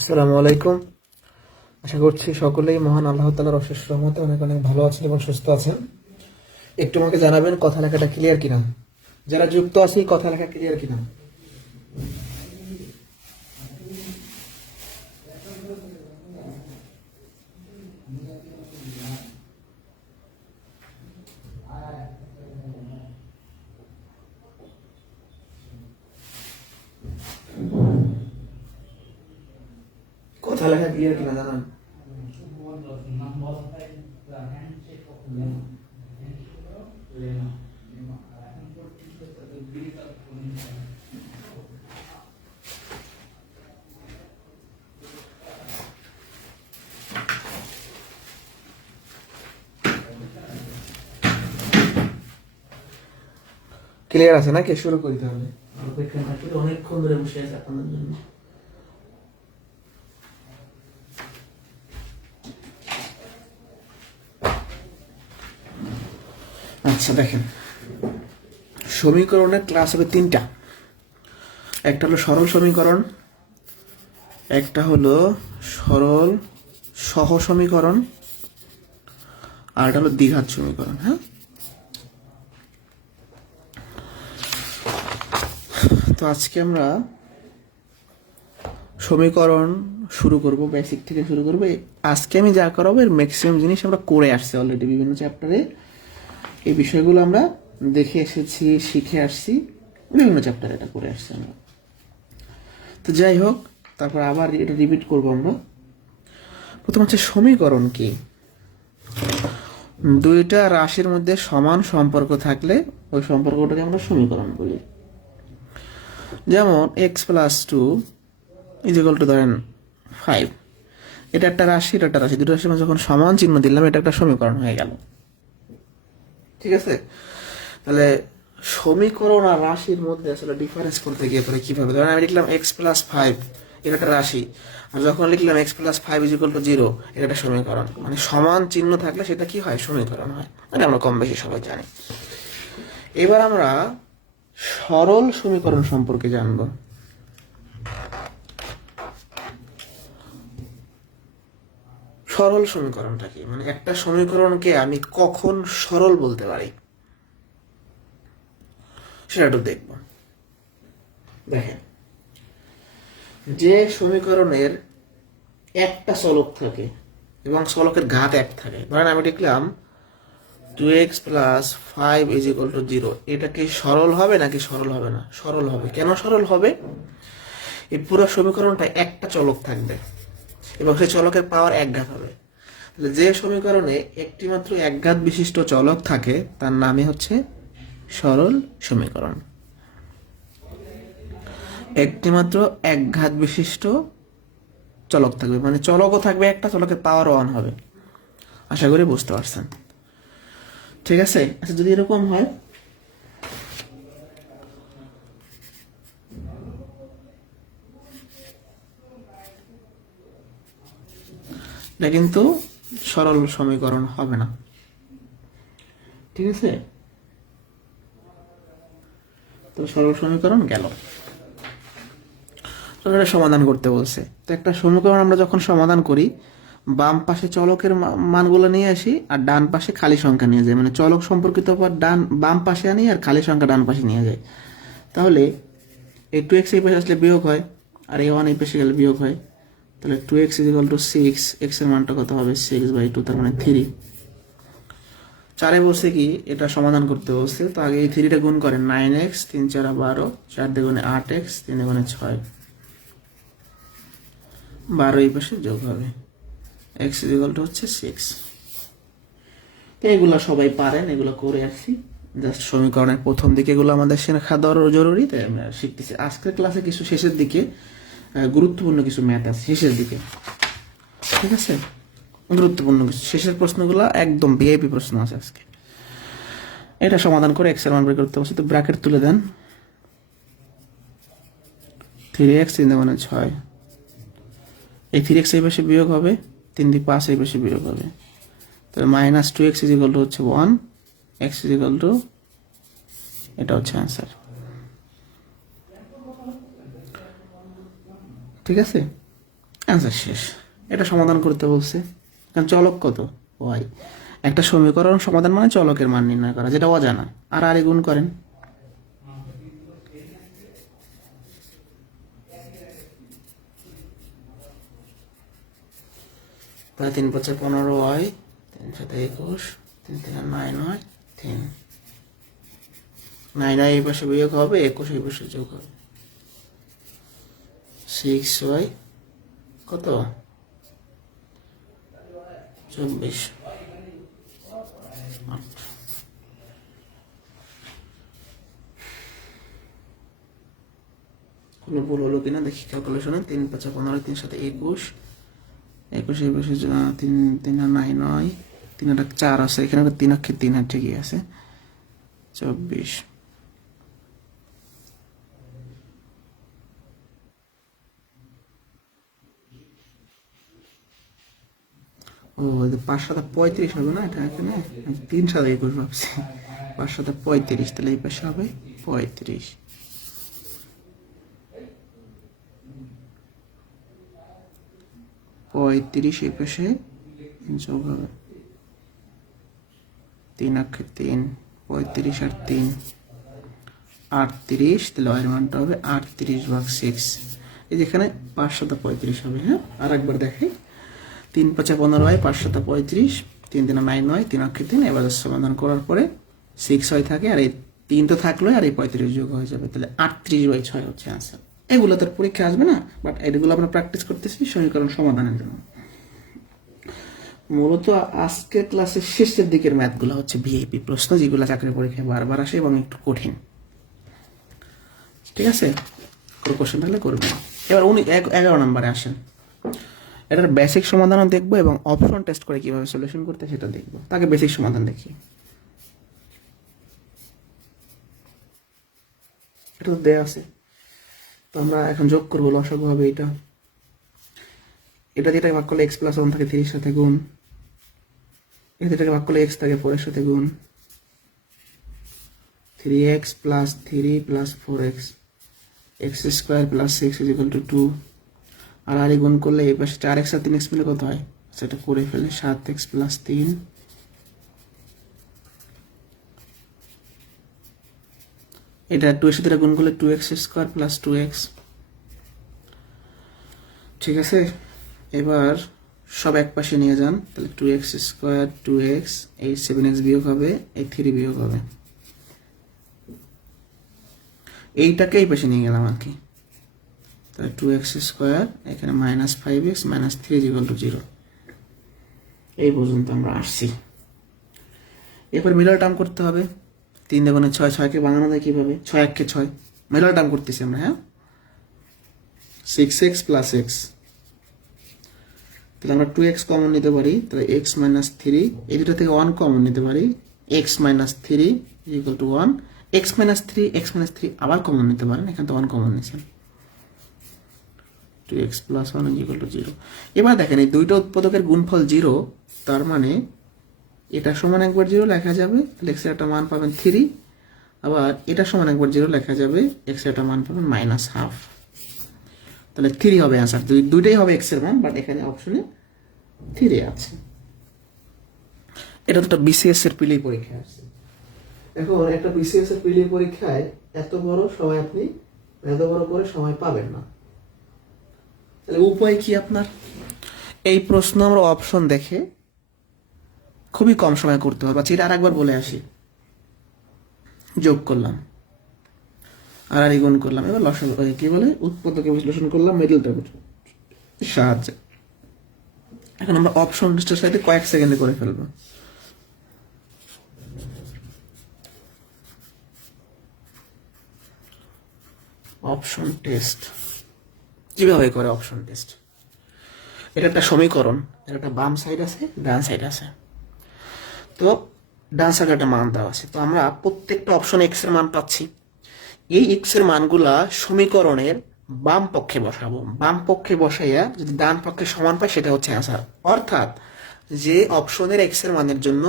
আসসালামু আলাইকুম। আশা করছি সকলেই মহান আল্লাহ তাআলার অশেষ রহমতে অনেক অনেক ভালো আছেন এবং সুস্থ আছেন। একটু আমাকে জানাবেন কথা লেখাটা ক্লিয়ার কিনা, যারা যুক্ত আছি কথা লেখা ক্লিয়ার কিনা। কথা লেখা ক্লিয়ার কিনা জানান। ক্লিয়ার আছে নাকি? শুরু করি তাহলে। অপেক্ষা থাকলে অনেকক্ষণ ধরে বসে আছে আপনাদের জন্য। আচ্ছা দেখেন, সমীকরণের ক্লাস হবে তিনটা। একটা হলো সরল সমীকরণ, একটা হলো সরল সহ সমীকরণ, আর একটা হলো দ্বিঘাত সমীকরণ। হ্যাঁ, তো আজকে আমরা সমীকরণ শুরু করব, বেসিক থেকে শুরু করব। আজকে আমি যা করাবো এর ম্যাক্সিমাম জিনিস আমরা করে আসছি অলরেডি বিভিন্ন চ্যাপ্টারে। এই বিষয়গুলো আমরা দেখে এসেছি, শিখে আসছি, বিভিন্ন চ্যাপ্টারে এটা করে আসছি আমরা। তো যাই হোক, তারপর আবার এটা রিপিট করব আমরা। প্রথম হচ্ছে সমীকরণ কি? দুইটা রাশির মধ্যে সমান সম্পর্ক থাকলে ওই সম্পর্কটাকে আমরা সমীকরণ বলি। যেমন x+2 = ধরেন 5, এটা একটা রাশি, এটা একটা রাশি, দুটো রাশির মধ্যে যখন সমান চিহ্ন দিলাম এটা একটা সমীকরণ হয়ে গেল। ঠিক আছে? তাহলে সমীকরণ আর রাশির মধ্যে আসলে ডিফারেন্স করতে গিয়ে পরে কিভাবে, ধরেন আমি লিখলাম x+5, এটা একটা রাশি, আর যখন লিখলাম x+5 = 0, এটা একটা সমীকরণ। মানে সমান চিহ্ন থাকলে সেটা কি হয়? সমীকরণ হয়। মানে আমরা কম বেশি সবাই জানি। এবার আমরা সরল সমীকরণ সম্পর্কে জানবো। সরল সমীকরণটা কি? মানে একটা সমীকরণকে আমি কখন সরল বলতে পারি সেটা একটু দেখব। দেখেন, যে সমীকরণের একটা চলক থাকে এবং চলকের ঘাত 1 থাকে, ধরেন আমি লিখলাম 2x+5 = 0, এটা কি সরল হবে নাকি সরল হবে না? সরল হবে। কেন সরল হবে? এই পুরো সমীকরণটা একটা চলক থাকবে এবং সেই চলকের পাওয়ার 1 ঘাত হবে। যে সমীকরণে একটি মাত্র একঘাত বিশিষ্ট চলক থাকে তার নামই হচ্ছে সরল সমীকরণ। একটি মাত্র একঘাত বিশিষ্ট চলক থাকবে, মানে চলকও থাকবে একটা, চলকের পাওয়ার 1 হবে। আশা করি বুঝতে পারছেন। ঠিক আছে? আচ্ছা, যদি এরকম হয়, এটা কিন্তু সরল সমীকরণ হবে না। ঠিক আছে? তো সরল সমীকরণ গেল। তো এটা সমাধান করতে বলছে। তো একটা সমীকরণ আমরা যখন সমাধান করি, বাম পাশে চলকের মানগুলো নিয়ে আসি আর ডান পাশে খালি সংখ্যা নিয়ে যাই। মানে চলক সম্পর্কিত পর বাম পাশে আনি আর খালি সংখ্যা ডান পাশে নিয়ে যাই। তাহলে এই 2x এই পাশে আসলে বিয়োগ হয়, আর এই 1 এই পাশে গেলে বিয়োগ হয়। তাহলে 2x = 6, x এর মানটা কত হবে? 6/2, তার মানে 3। 4-এ বলছে কি এটা সমাধান করতে বলছে, তো আগে এই 3টা গুণ করেন। 9x 3 4 12, 4 2 8x 3 2 6, 12 এই পাশে যোগ হবে, x হচ্ছে 6। তো এগুলো সবাই পারেন, এগুলো করে আসছি। জাস্ট সমীকরণের প্রথম দিকে এগুলো আমাদের শেখা জরুরি, তাই আমরা শিখতেছি। আজকের ক্লাসে কিছু শেষের দিকে গুরুত্বপূর্ণ কিছু ম্যাথ আছে শেষের দিকে। ঠিক আছে? গুরুত্বপূর্ণ কিছু শেষের প্রশ্নগুলো একদম ভিআইপি প্রশ্ন আছে আজকে। এটা সমাধান করে এক্স এর মান বের করতে বলছে। তো ব্র্যাকেট তুলে দেন। 3x 3 2 6, এই 3x এই পাশে বিয়োগ হবে, 3 দিয়ে 5 এই পাশে বিয়োগ হবে। তাহলে -2x হচ্ছে 1, x এটা হচ্ছে অ্যান্সার। ঠিক আছে? অ্যান্সার শেষ। এটা সমাধান করতে বলছে, কারণ চলক কত ওয়াই। একটা সমীকরণ সমাধান মানে চলকের মান নির্ণয় করা, যেটা অজানা। আর আরে গুণ করেন, তাহলে 3 5 15 ওয়াই, 3 7 21, 3 3 9 হয়, 3 9 এই পাশে বিয়োগ হবে, 21 এই পাশে যোগ হবে, 6 ওয়াই কত 24। কোনো ভুল হলো কিনা দেখি ক্যালকুলেশনে। 3 5 15, 3 7 21, 21 এই পাশে 3 3 9 9, 3 4 আছে, এখানে 3 অক্ষে 3 আর ঠিকই আছে, 24। ও 5 7 35 হবে না, এটা এখানে 3 7 21 ভাবছি। 5 7 35, তাহলে এই পাশে হবে 35। এই পাশে যোগ হবে 3 অক্ষে 3, 35 আর 3 38, তাহলে এর মানটা হবে 38/6। এই যেখানে 5 7 35 হবে। হ্যাঁ, আর একবার দেখি। 3 5 15 হয়, 5 7 35, 3 3 9 9, 3 অক্ষে 3। এবার সমাধান করার পরে 6 হয় থাকে, আর এই 3 তো থাকলো, আর এই 35 যোগ হয়ে যাবে, তাহলে 38/6 হচ্ছে আনসার। এগুলো তোর পরীক্ষা আসবে না, বাট এগুলো আমরা প্র্যাকটিস করতেছি সমীকরণ সমাধানের জন্য। মূলত আজকের ক্লাসের শেষের দিকের ম্যাথগুলো হচ্ছে ভিআইপি প্রশ্ন, যেগুলো চাকরি পরীক্ষায় বারবার আসে এবং একটু কঠিন। ঠিক আছে, কোনো কোশ্চেন থাকলে করবেন। এবার 11 নম্বরে আসেন। এটার বেসিক সমাধানও দেখবো এবং অপশন টেস্ট করে কিভাবে সলিউশন করতে সেটা দেখবো। তাকে বেসিক সমাধান দেখি। এটা তো দেয়া আছে, তো আমরা এখন যোগ করবো লসাগু হবে এটা। এটা যেটাকে ভাগ করলে x+1 থাকে 3 এর সাথে গুণ, এটাকে ভাগ করলে x থাকে 4 এর সাথে গুণ, 3x + 3 + 4x, x² + 6 = 2। আর গুণ করলে এই পাশে 4x আর 3x মিলে কত হয় সেটা করে ফেলে, 7x + 3। এটা 2 এর সাথে গুণ করলে 2x² + 2x। ঠিক আছে, এবার সব এক পাশে নিয়ে যান, তাহলে 2x², 2x, এই 7x বিয়োগ হবে, এই 3 বিয়োগ হবে। এইটাকে এই পাশে নিয়ে গেলাম আর কি, তাহলে 2x², এখানে -5x - 3 = 0। এই পর্যন্ত আমরা আসছি। এরপর মিডল টার্ম করতে হবে। 3 × 6, 6কে ভাঙানো যায় কিভাবে? 6 1 কে 6, মিডল টার্ম করতেছি আমরা। হ্যাঁ, 6x + x, তাহলে আমরা 2x কমন নিতে পারি, তাহলে x - 3, এই দুটো থেকে 1 কমন নিতে পারি, x - 3 = 1, x - 3 আবার কমন নিতে পারেন, এখানে তো 1 কমন নিয়েছেন, 2x + 1 = 0। এবার দেখেন এই দুইটা উৎপাদকের গুণফল 0, তার মানে এটা সমান একবার 0 লেখা যাবে, তাহলে x এর একটা মান পাবেন 3, আবার এটা সমান একবার 0 লেখা যাবে, x এর একটা মান পাবেন -1/2, তাহলে 3 হবে অ্যান্সার। দুইটাই হবে x এর মান, বাট এখানে অপশনে 3 আছে। এটা তো একটা বিসিএস এর প্রিলি পরীক্ষা আসছে। এখন একটা বিসিএস এর প্রিলি পরীক্ষায় এত বড় সময় আপনি এত বড় করে সময় পাবেন না, তাহলে উপায় কি আপনার? এই প্রশ্ন আমরা অপশন দেখে খুবই কম সময় করতে হবে। আচ্ছা, এটা আরেকবার বলে আসি। যোগ করলাম, আর গুণ করলাম, এবার লসাগু কি বলে উৎপাদকে বিশ্লেষণ করলাম মিডল টার্মের সাহায্যে। এখন আমরা অপশন লিস্টের সাথে কয়েক সেকেন্ডে করে ফেলবো। অপশন টেস্ট কিভাবে করে? অপশন টেস্ট, এটা একটা সমীকরণ, এর একটা বাম সাইড আছে, ডান সাইড আছে। তো ডান সাইডে একটা মান দেওয়া আছে, তো আমরা প্রত্যেকটা অপশনে এক্স এর মান পাচ্ছি। এই এক্স এর মানগুলা সমীকরণের বাম পক্ষে বসাবো। বাম পক্ষে বসাইয়া যদি ডান পক্ষে সমান পাই সেটা হচ্ছে অ্যান্সার। অর্থাৎ যে অপশনের এক্স এর মানের জন্য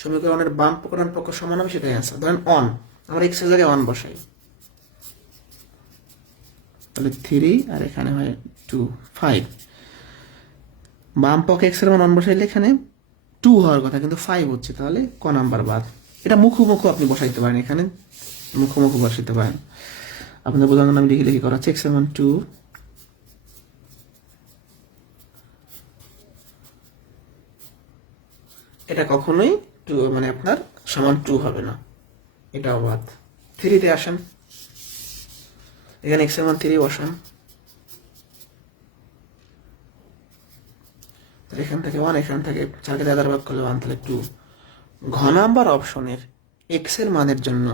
সমীকরণের বাম পক্ষ ডান পক্ষ সমান হবে সেটাই অ্যান্সার। ধরেন অন, আমরা এক্স এর জায়গায় 1 বসাই, তাহলে 3, আর এখানে হয় 2, 5। বাম পক্ষে এক্স এর মান 1 বসাইলে এখানে 2 হওয়ার কথা, কিন্তু 5 হচ্ছে, তাহলে ক নাম্বার বাদ। এটা মুখোমুখি আপনি বসাইতে পারেন, এখানে মুখোমুখি বসাইতে পারেন। আপনাদের বোঝানোর জন্য আমি লিখে লিখে করাচ্ছি। এক্স এর মান 2, এটা কখনোই 2 মানে আপনার সমান 2 হবে না, এটাও বাদ। 3-তে আসেন, এখানে এক্স এর মান 3 বসান, এখান থেকে 1, এখান থেকে 4কে 4 দ্বারা ভাগ করলে 1, তাহলে 2। ঘ নাম্বার অপশনের এক্স এর মানের জন্য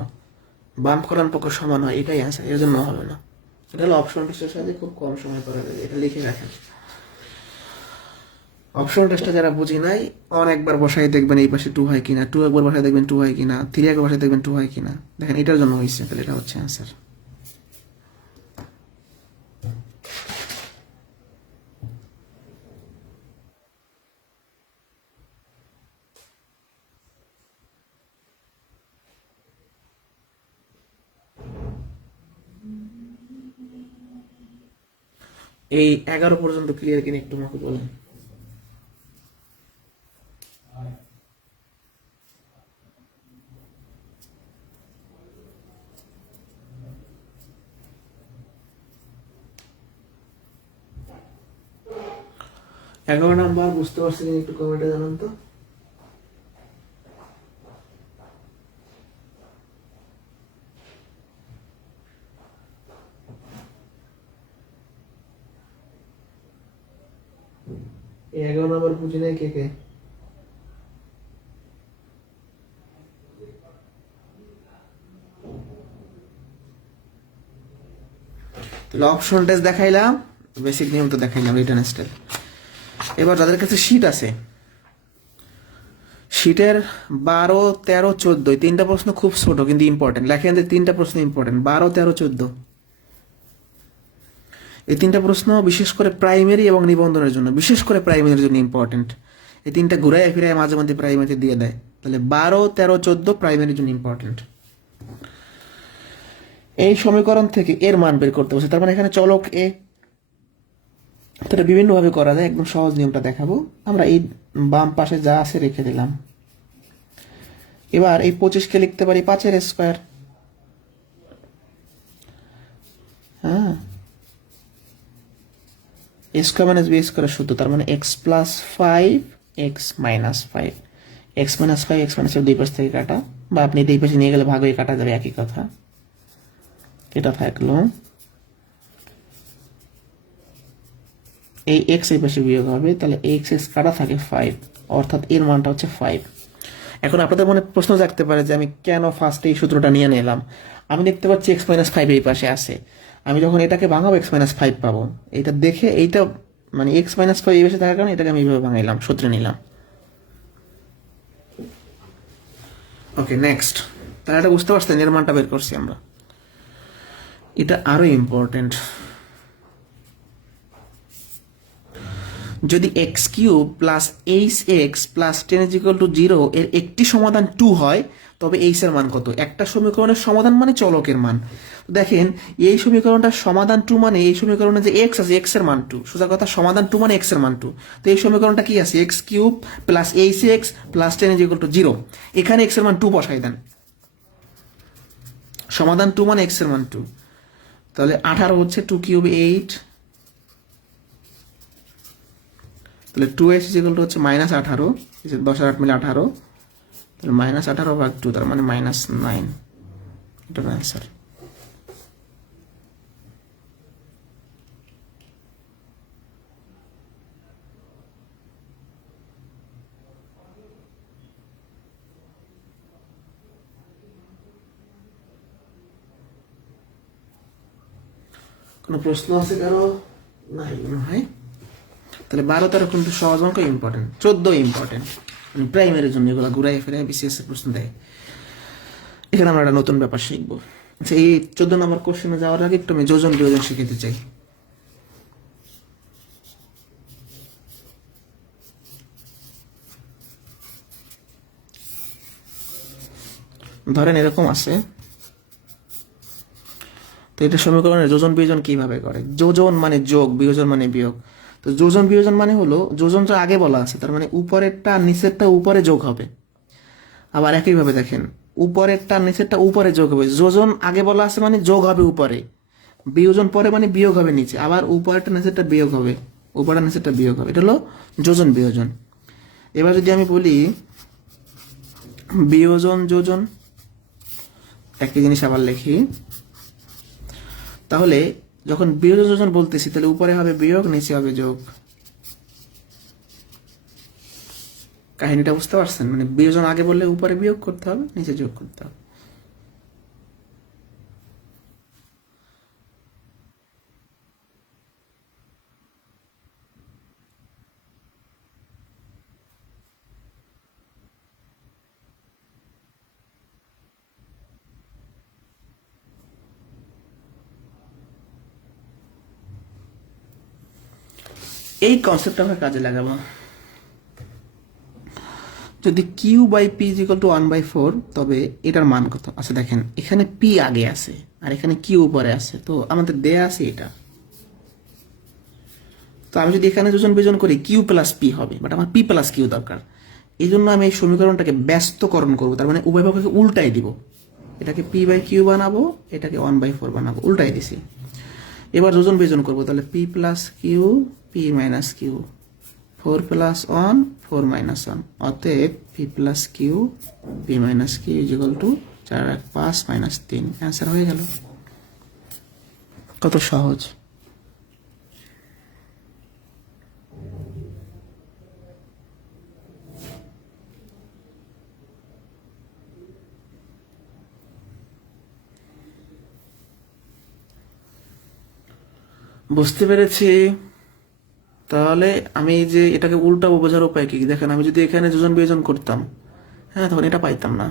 বাম করান পক্ষ সমান হয়, এটাই অ্যান্সার, এর জন্য হবে না। এটা হলো অপশন টেস্টের সাথে খুব কম সময় করা যাবে, এটা লিখে রাখেন। অপশন টেস্টটা যারা বুঝি নাই, অনেকবার বসাই দেখবেন এই পাশে 2 হয় কিনা, 2 একবার বসাই দেখবেন 2 হয় কিনা, 3 একবার বসাই দেখবেন 2 হয় কিনা। দেখেন এটার জন্য হয়েছে, তাহলে এটা হচ্ছে অ্যান্সার। এই 11 পর্যন্ত ক্লিয়ার কিনা একটু আমাকে বলেন। এগারো নাম্বার বুঝতে পারছেন একটু কমেন্টে জানান তো। এই 11 নাম্বার বুঝি নাই কে কে? তাহলে অপশন টেস্ট দেখাইলাম, বেসিক নিয়ম তো দেখাইলাম, রিটার্ন স্টাইল। এবার যাদের কাছে শীট আছে, শীটের 12, 13, 14 তিনটা প্রশ্ন খুব ছোট কিন্তু ইম্পর্টেন্ট। লেখেন যে 3টা প্রশ্ন ইম্পর্টেন্ট, 12, 13, 14। এই 3টা প্রশ্ন বিশেষ করে প্রাইমারি এবং নিবন্ধনের জন্য, বিশেষ করে প্রাইমারির জন্য ইম্পর্টেন্ট। এই 3টা ঘুরায় ফিরায় মাঝে মধ্যে প্রাইমারিতে দিয়ে দেয়, তাহলে 12, 13, 14 প্রাইমারির জন্য ইম্পর্টেন্ট। এই সমীকরণ থেকে এর মান বের করতে বলছে, তার মানে এখানে চলক এ, এটা বিভিন্নভাবে করা যায়। একদম সহজ নিয়মটা দেখাবো। আমরা এই বাম পাশে যা আছে রেখে দিলাম। এবার এই 25কে লিখতে পারি 5-এর স্কোয়ার। হ্যাঁ, এ স্কোয়ার মাইনাস বি স্কোয়ারের সূত্র, তার মানে x plus 5 x minus 5, x minus 5 x minus 5 দুই পাশ থেকে কাটা, বা আপনি এই পাশে নিয়ে গেলে ভাগ হয়ে কাটা যাবে, একই কথা। এটা থাকলো, এই এক্স এই পাশে বিয়োগ হবে, তাহলে এক্স এক্স কাটা থাকে 5, অর্থাৎ এর মানটা হচ্ছে 5। এখন আপনাদের মনে প্রশ্ন জাগতে পারে যে আমি কেন ফার্স্টে এই সূত্রটা নিয়ে নিলাম। আমি দেখতে পাচ্ছি এক্স মাইনাস 5 এই পাশে আছে, আমি যখন এটাকে ভাঙাবো এক্স মাইনাস 5 পাবো। এইটা দেখে এইটা মানে এক্স মাইনাস 5 এই পাশে থাকার কারণে এটাকে আমি এইভাবে ভাঙাইলাম, সূত্রে নিলাম। ওকে, নেক্সট। তাহলে এটা বুঝতে পারছেন, এর মানটা বের করছি আমরা। এটা আরো ইম্পর্টেন্ট। যদি x cube plus H x plus 10 এর একটি সমাধান 2 হয়, তবে এইচ এর মান কত? একটা সমীকরণের সমাধান মানে চলকের মান। দেখেন এই সমীকরণটার সমাধান 2 মানে এই সমীকরণে যে এক্স আছে এক্স এর মান 2, সোজা কথা সমাধান 2 মানে এক্স এর মান 2। তো এই সমীকরণটা কি আছে? X cube plus H x plus 10 এখানে এক্স এর মান 2 বসাই দেন। সমাধান 2 মানে এক্স এর মান 2, তাহলে 18 হচ্ছে 2 কিউব 8, তাহলে 2x হচ্ছে -18, 10 আর 8 মিলে 18, তাহলে -18/2, তার মানে -9। এটার অ্যান্সার। কোনো প্রশ্ন আছে কারো? নাই মনে হয়। তাহলে 12, 13 কিন্তু সহজ অঙ্ক ইম্পর্টেন্ট, 14 ইম্পর্টেন্ট, মানে প্রাইমারির জন্য এগুলো ঘুরাই ফিরাই বিসিএস এর প্রশ্ন দেয়। এখানে আমরা একটা নতুন ব্যাপার শিখবো। আচ্ছা, এই 14 নম্বর কোশ্চেনে যাওয়ার আগে একটু আমি যোজন বিয়োজন শিখাতে চাই। ধরেন এরকম আছে, তো এটা সমীকরণের যোজন বিয়োজন কিভাবে করে? যোজন মানে যোগ, বিয়োজন মানে বিয়োগ। তো যোজন বিয়োজন মানে হলো যোজন তো আগে বলা আছে, তার মানে উপরেরটা আর নিচেরটা উপরে যোগ হবে। আবার একইভাবে দেখেন, উপরেরটা আর নিচেরটা উপরে যোগ হবে। যোজন আগে বলা আছে মানে যোগ হবে উপরে, বিয়োজন পরে মানে বিয়োগ হবে নিচে, আবার উপরেরটা নিচেরটা বিয়োগ হবে, উপরের নিচেরটা বিয়োগ হবে। এটা হলো যোজন বিয়োজন। এবার যদি আমি বলি বিয়োজন যোজন, একই জিনিস আবার লিখি, তাহলে যখন বিয়োজন যোজন বলতেছি তাহলে উপরে হবে বিয়োগ, নিচে হবে যোগ। কাহিনীটা বুঝতে পারছেন? মানে বিয়োজন আগে বললে উপরে বিয়োগ করতে হবে, নিচে যোগ করতে হবে। এই কনসেপ্টটা আমরা কাজে লাগাবো। যদি Q by P is equal to 1/4, তবে এটার মান কত? আচ্ছা দেখেন, এখানে পি আগে আছে আর এখানে কিউ উপরে আছে, তো আমাদের দেয়া আছে এটা। তো আমি যদি এখানে যোজন বিয়োজন করি কিউ প্লাস পি হবে, বাট আমার পি প্লাস কিউ দরকার। এই জন্য আমি এই সমীকরণটাকে ব্যস্তকরণ করবো, তার মানে উভয় পক্ষকে উল্টাই দিব। এটাকে পি বাই কিউ বানাবো, এটাকে 1/4 বানাবো, উল্টাই দিছি। এবার যোজন বিয়োজন করবো, তাহলে P plus Q, P minus Q, 4 plus 1, 4 minus 1, অতএব P plus Q, P minus Q is equal to 4 আর 5 মাইনাস 3। অ্যান্সার হয়ে গেল। কত সহজ! বুঝতে পেরেছি। তাহলে আমি যে এটাকে উল্টাবো বোঝার উপায় কি দেখেন, আমি যদি এখানে যোজন বিয়োজন করতাম, হ্যাঁ, তখন এটা পাইতাম না।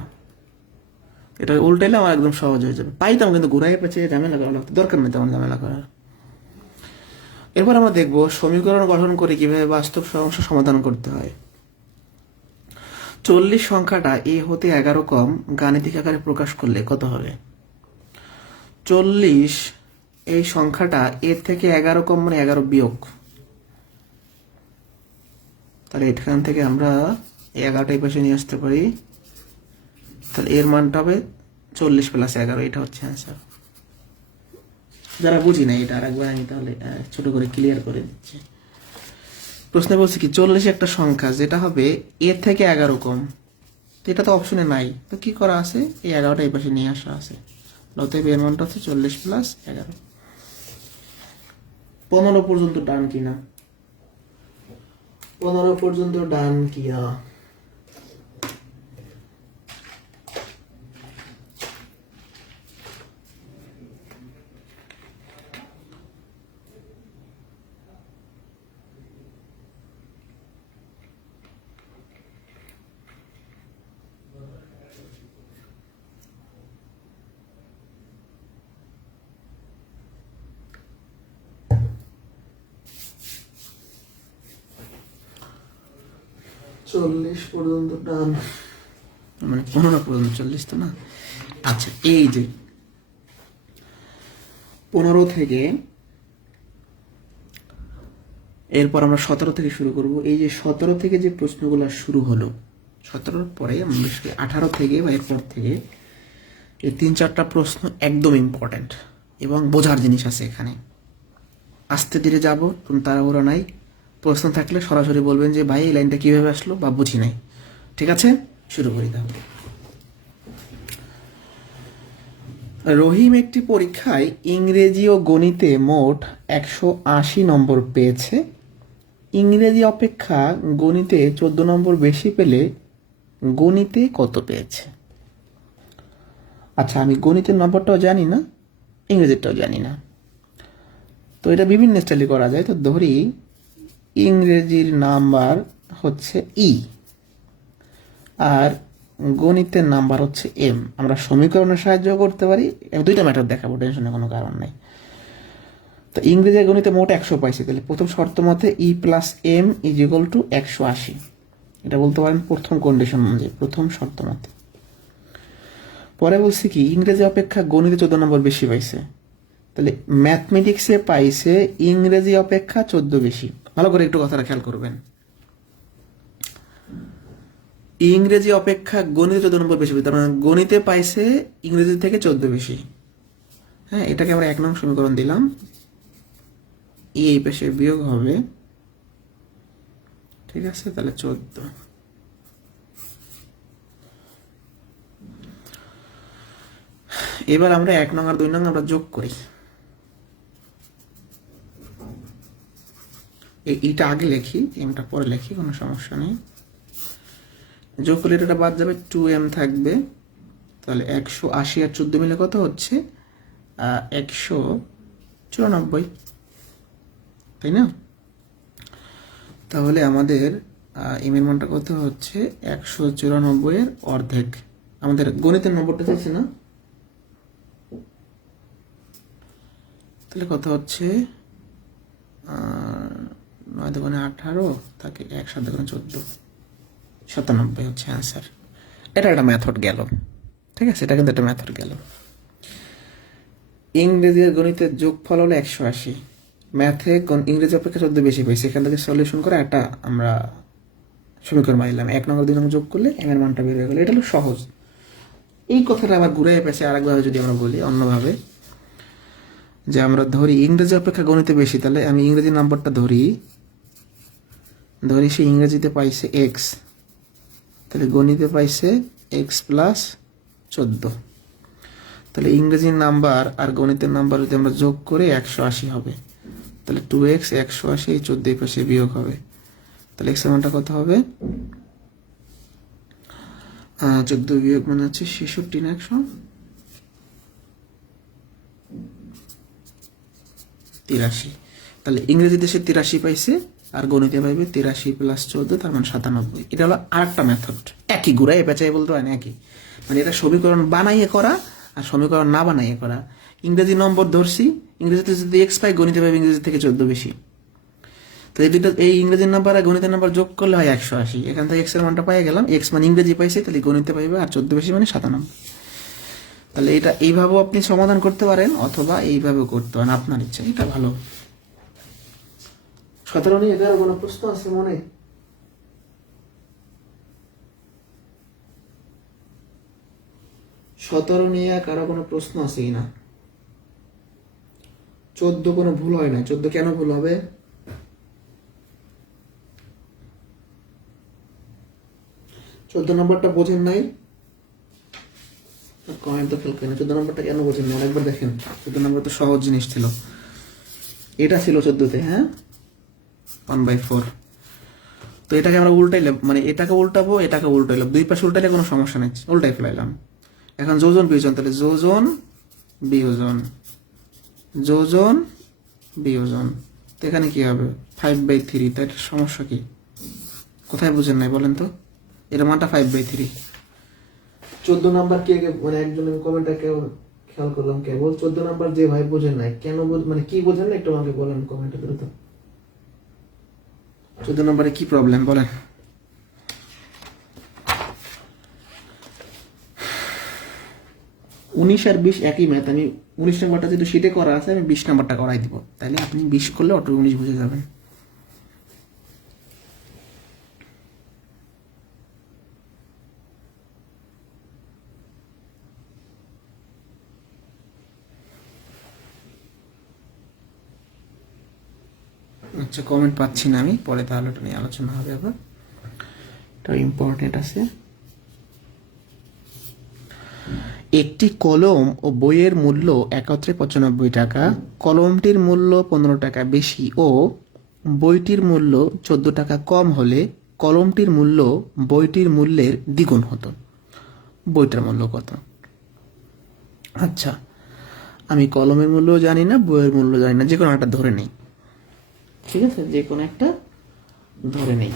এটা উল্টাইলে আমার একদম সহজ হয়ে যাবে, পাইতাম, কিন্তু ঘুরাই পেঁচে ঝামেলা করা লাগতো, দরকার নেই তেমন ঝামেলা করার। এরপর আমরা দেখব সমীকরণ গঠন করে কিভাবে বাস্তব সমস্যা সমাধান করতে হয়। 40 সংখ্যাটা এ হতে 11 কম গাণিতিক আকারে প্রকাশ করলে কত হবে? 40 এই সংখ্যাটা এর থেকে 11 কম মানে 11 বিয়োগ, তাহলে এখান থেকে আমরা 11টা এই পাশে নিয়ে আসতে পারি, তাহলে এর মানটা হবে 40 প্লাস 11। এটা হচ্ছে অ্যান্সার। যারা বুঝি না এটা আরেকবার আমি তাহলে ছোট করে ক্লিয়ার করে দিচ্ছি। প্রশ্নে বলছি কি 40 একটা সংখ্যা যেটা হবে এর থেকে 11 কম, তো এটা তো অপশনে নাই, তো কি করা আছে, এই 11টা এই পাশে নিয়ে আসা আছে, অতএব এর মানটা হচ্ছে 40 প্লাস 11। 15 পর্যন্ত ডান কিনা? 15 পর্যন্ত ডান কিনা? চল্লিশ পর্যন্ত ডান, মানে 15 পর্যন্ত, 40 তো না। আচ্ছা, এই যে 15 থেকে এরপর আমরা 17 থেকে শুরু করব। এই যে 17 থেকে যে প্রশ্নগুলো শুরু হলো, 17 পরে 18 থেকে বা এরপর থেকে এই 3-4টা প্রশ্ন একদম ইম্পর্টেন্ট এবং বোঝার জিনিস আছে এখানে। আস্তে ধীরে যাব, কোনো তাড়াহুড়ো নাই। প্রশ্ন থাকলে সরাসরি বলবেন যে ভাই এই লাইনটা কিভাবে আসলো বা বুঝি নাই। ঠিক আছে, শুরু করি তাহলে। রহিম একটি পরীক্ষায় ইংরেজি ও গণিতে মোট 180 নম্বর পেয়েছে। ইংরেজি অপেক্ষা গণিতে 14 নম্বর বেশি পেলে গণিতে কত পেয়েছে? আচ্ছা, আমি গণিতের নম্বরটাও জানি না, ইংরেজিটাও জানি না, তো এটা বিভিন্ন স্টাইলে করা যায়। তো ধরি ইংরেজির নাম্বার হচ্ছে ই আর গণিতের নাম্বার হচ্ছে এম। আমরা সমীকরণের সাহায্য করতে পারি, আমি দুইটা ম্যাটার দেখাবো, টেনশনের কোনো কারণ নেই। তো ইংরেজি আর গণিতে মোট 100 পাইছে, তাহলে প্রথম শর্ত মতে E plus M is equal to 180। এটা বলতে পারেন প্রথম কন্ডিশন অনুযায়ী, প্রথম শর্ত মতে। পরে বলছি কি ইংরেজি অপেক্ষা গণিতে 14 নম্বর বেশি পাইছে, তাহলে ম্যাথমেটিক্সে পাইছে ইংরেজি অপেক্ষা 14 বেশি, ভালো করে একটু কথাটা খেয়াল করবেন। ইংরেজি অপেক্ষা গণিতে 14 নম্বর বেশি, তার মানে গণিতে পাইছে ইংরেজি থেকে 14 বেশি। হ্যাঁ, এটাকে আমরা 1 নং সমীকরণ দিলাম, এই পাশে বিয়োগ হবে, ঠিক আছে, তাহলে 14। এবার আমরা 1 নং আর 2 নং আমরা যোগ করি। এইটা আগে লিখি, এমটা পরে লিখি, কোনো সমস্যা নেই। যোগ করলে এটা বাদ যাবে, 2m থাকবে, তাহলে 180 আর 14 মিলে কত হচ্ছে 194, তাই না? তাহলে আমাদের এম এর মানটা কত হচ্ছে 194 এর অর্ধেক। আমাদের গণিতের নম্বরটা চাইছে না, তাহলে কত হচ্ছে 9 দুগুণে 18 থাকে 1, 7 দুগুণে 14, 97 হচ্ছে অ্যান্সার। এটা একটা মেথড গেল, ঠিক আছে, এটা কিন্তু একটা মেথড গেল। ইংরেজি আর গণিতের যোগফল হলো 180, ম্যাথে ইংরেজি অপেক্ষা 14 বেশি পাইছে, এখান থেকে সলিউশন করে একটা আমরা সমীকরণ মারিলাম, 1 নং আর 2 নং যোগ করলে এম এর মানটা বের হয়ে গেল। এটা হলো সহজ। এই কথাটা আবার ঘুরে পেয়েছে আরেকভাবে যদি আমরা বলি অন্যভাবে, যে আমরা ধরি ইংরেজি অপেক্ষা গণিতে বেশি, তাহলে আমি ইংরেজি নাম্বারটা ধরি, সে ইংরেজিতে পাইছে এক্স, তাহলে গণিতে পাইছে এক্স প্লাস 14, তাহলে ইংরেজির নাম্বার আর গণিতের নাম্বার যদি আমরা যোগ করে 180 হবে, তাহলে 2x 180, এই 14 পাশে বিয়োগ হবে, তাহলে এক্স এর মানটা কত হবে 14 বিয়োগ মানে হচ্ছে 66 না 183। তাহলে ইংরেজিতে সে 83 পাইছে আর গণিতে পাইবে 83 প্লাস 14, তার মানে 97। এটা হলো আরেকটা মেথড, একই ঘুরাই পেঁচাই বলতে হয় না, একই, মানে এটা সমীকরণ বানাইয়ে করা আর সমীকরণ না বানাইয়ে করা। ইংরেজি নম্বর ধরছি, ইংরেজিতে যদি এক্স পাই গণিতে পাইবে ইংরেজি থেকে 14 বেশি, তো এই দুটো, এই ইংরেজির নাম্বার আর গণিতের নাম্বার যোগ করলে হয় 180, এখান থেকে এক্স এর মানটা পাই গেলাম, এক্স মানে ইংরেজি পাইছে, তাহলে গণিতে পাইবে আর 14 বেশি মানে 97। তাহলে এটা এইভাবেও আপনি সমাধান করতে পারেন অথবা এইভাবেও করতে পারেন, আপনার ইচ্ছা, এটা ভালো। 17 নিয়ে এটার কোনো প্রশ্ন আছে মনে? সতেরো নিয়ে কারো কোনো প্রশ্ন আছে কিনা? 14 কোনো ভুল হয় না, 14 কেন ভুল হবে? চোদ্দ নম্বরটা বোঝেন নাই, কমেন্ট তো ফেল করেন, 14 নম্বরটা কেন বোঝেন না একবার দেখেন। 14 নম্বর তো সহজ জিনিস ছিল, এটা ছিল 14তে, হ্যাঁ 1/4। তো এটাকে আমরা উল্টাইলাম, মানে এটাকে উল্টাবো, এটাকে উল্টাইলাম, দুই পাশে উল্টাইলে কোনো সমস্যা নেই, উল্টাই ফেলাইলাম। এখন যোজন বিয়োজন, তাহলে যোজন বিয়োজন, যোজন বিয়োজন, তো এখানে কি হবে 5/3, তাই সমস্যা কি? কোথায় বুঝেন নাই বলেন তো? এর মানটা 5/3। 14 নাম্বার কে মানে একজন কমেন্টে কেউ খেয়াল করলাম, কেবল 14 নাম্বার যে ভাই বোঝেন নাই, কেন মানে কি বোঝেন না একটু আমাকে বলেন কমেন্টে দ্রুত। 14 নম্বরে কি প্রবলেম বলেন? উনিশ আর 20 একই ম্যাথ, আমি 19 নাম্বারটা যেহেতু শীটে করা আছে আমি 20 নাম্বারটা করাই দিব, তাহলে আপনি 20 করলে অটো 19 বুঝে যাবেন। আচ্ছা, কমেন্ট পাচ্ছি না আমি, পরে তাহলে ওটা নিয়ে আলোচনা হবে আবার, এটা ইম্পর্টেন্ট আছে। একটি কলম ও বইয়ের মূল্য একত্রে 95 টাকা, কলমটির মূল্য 15 টাকা বেশি ও বইটির মূল্য 14 টাকা কম হলে কলমটির মূল্য বইটির মূল্যের দ্বিগুণ হতো, বইটার মূল্য কত? আচ্ছা, আমি কলমের মূল্য জানি না, বইয়ের মূল্য জানি না, যে কোনো একটা ধরে নেই, ঠিক আছে, যে কোনো একটা ধরে নেই।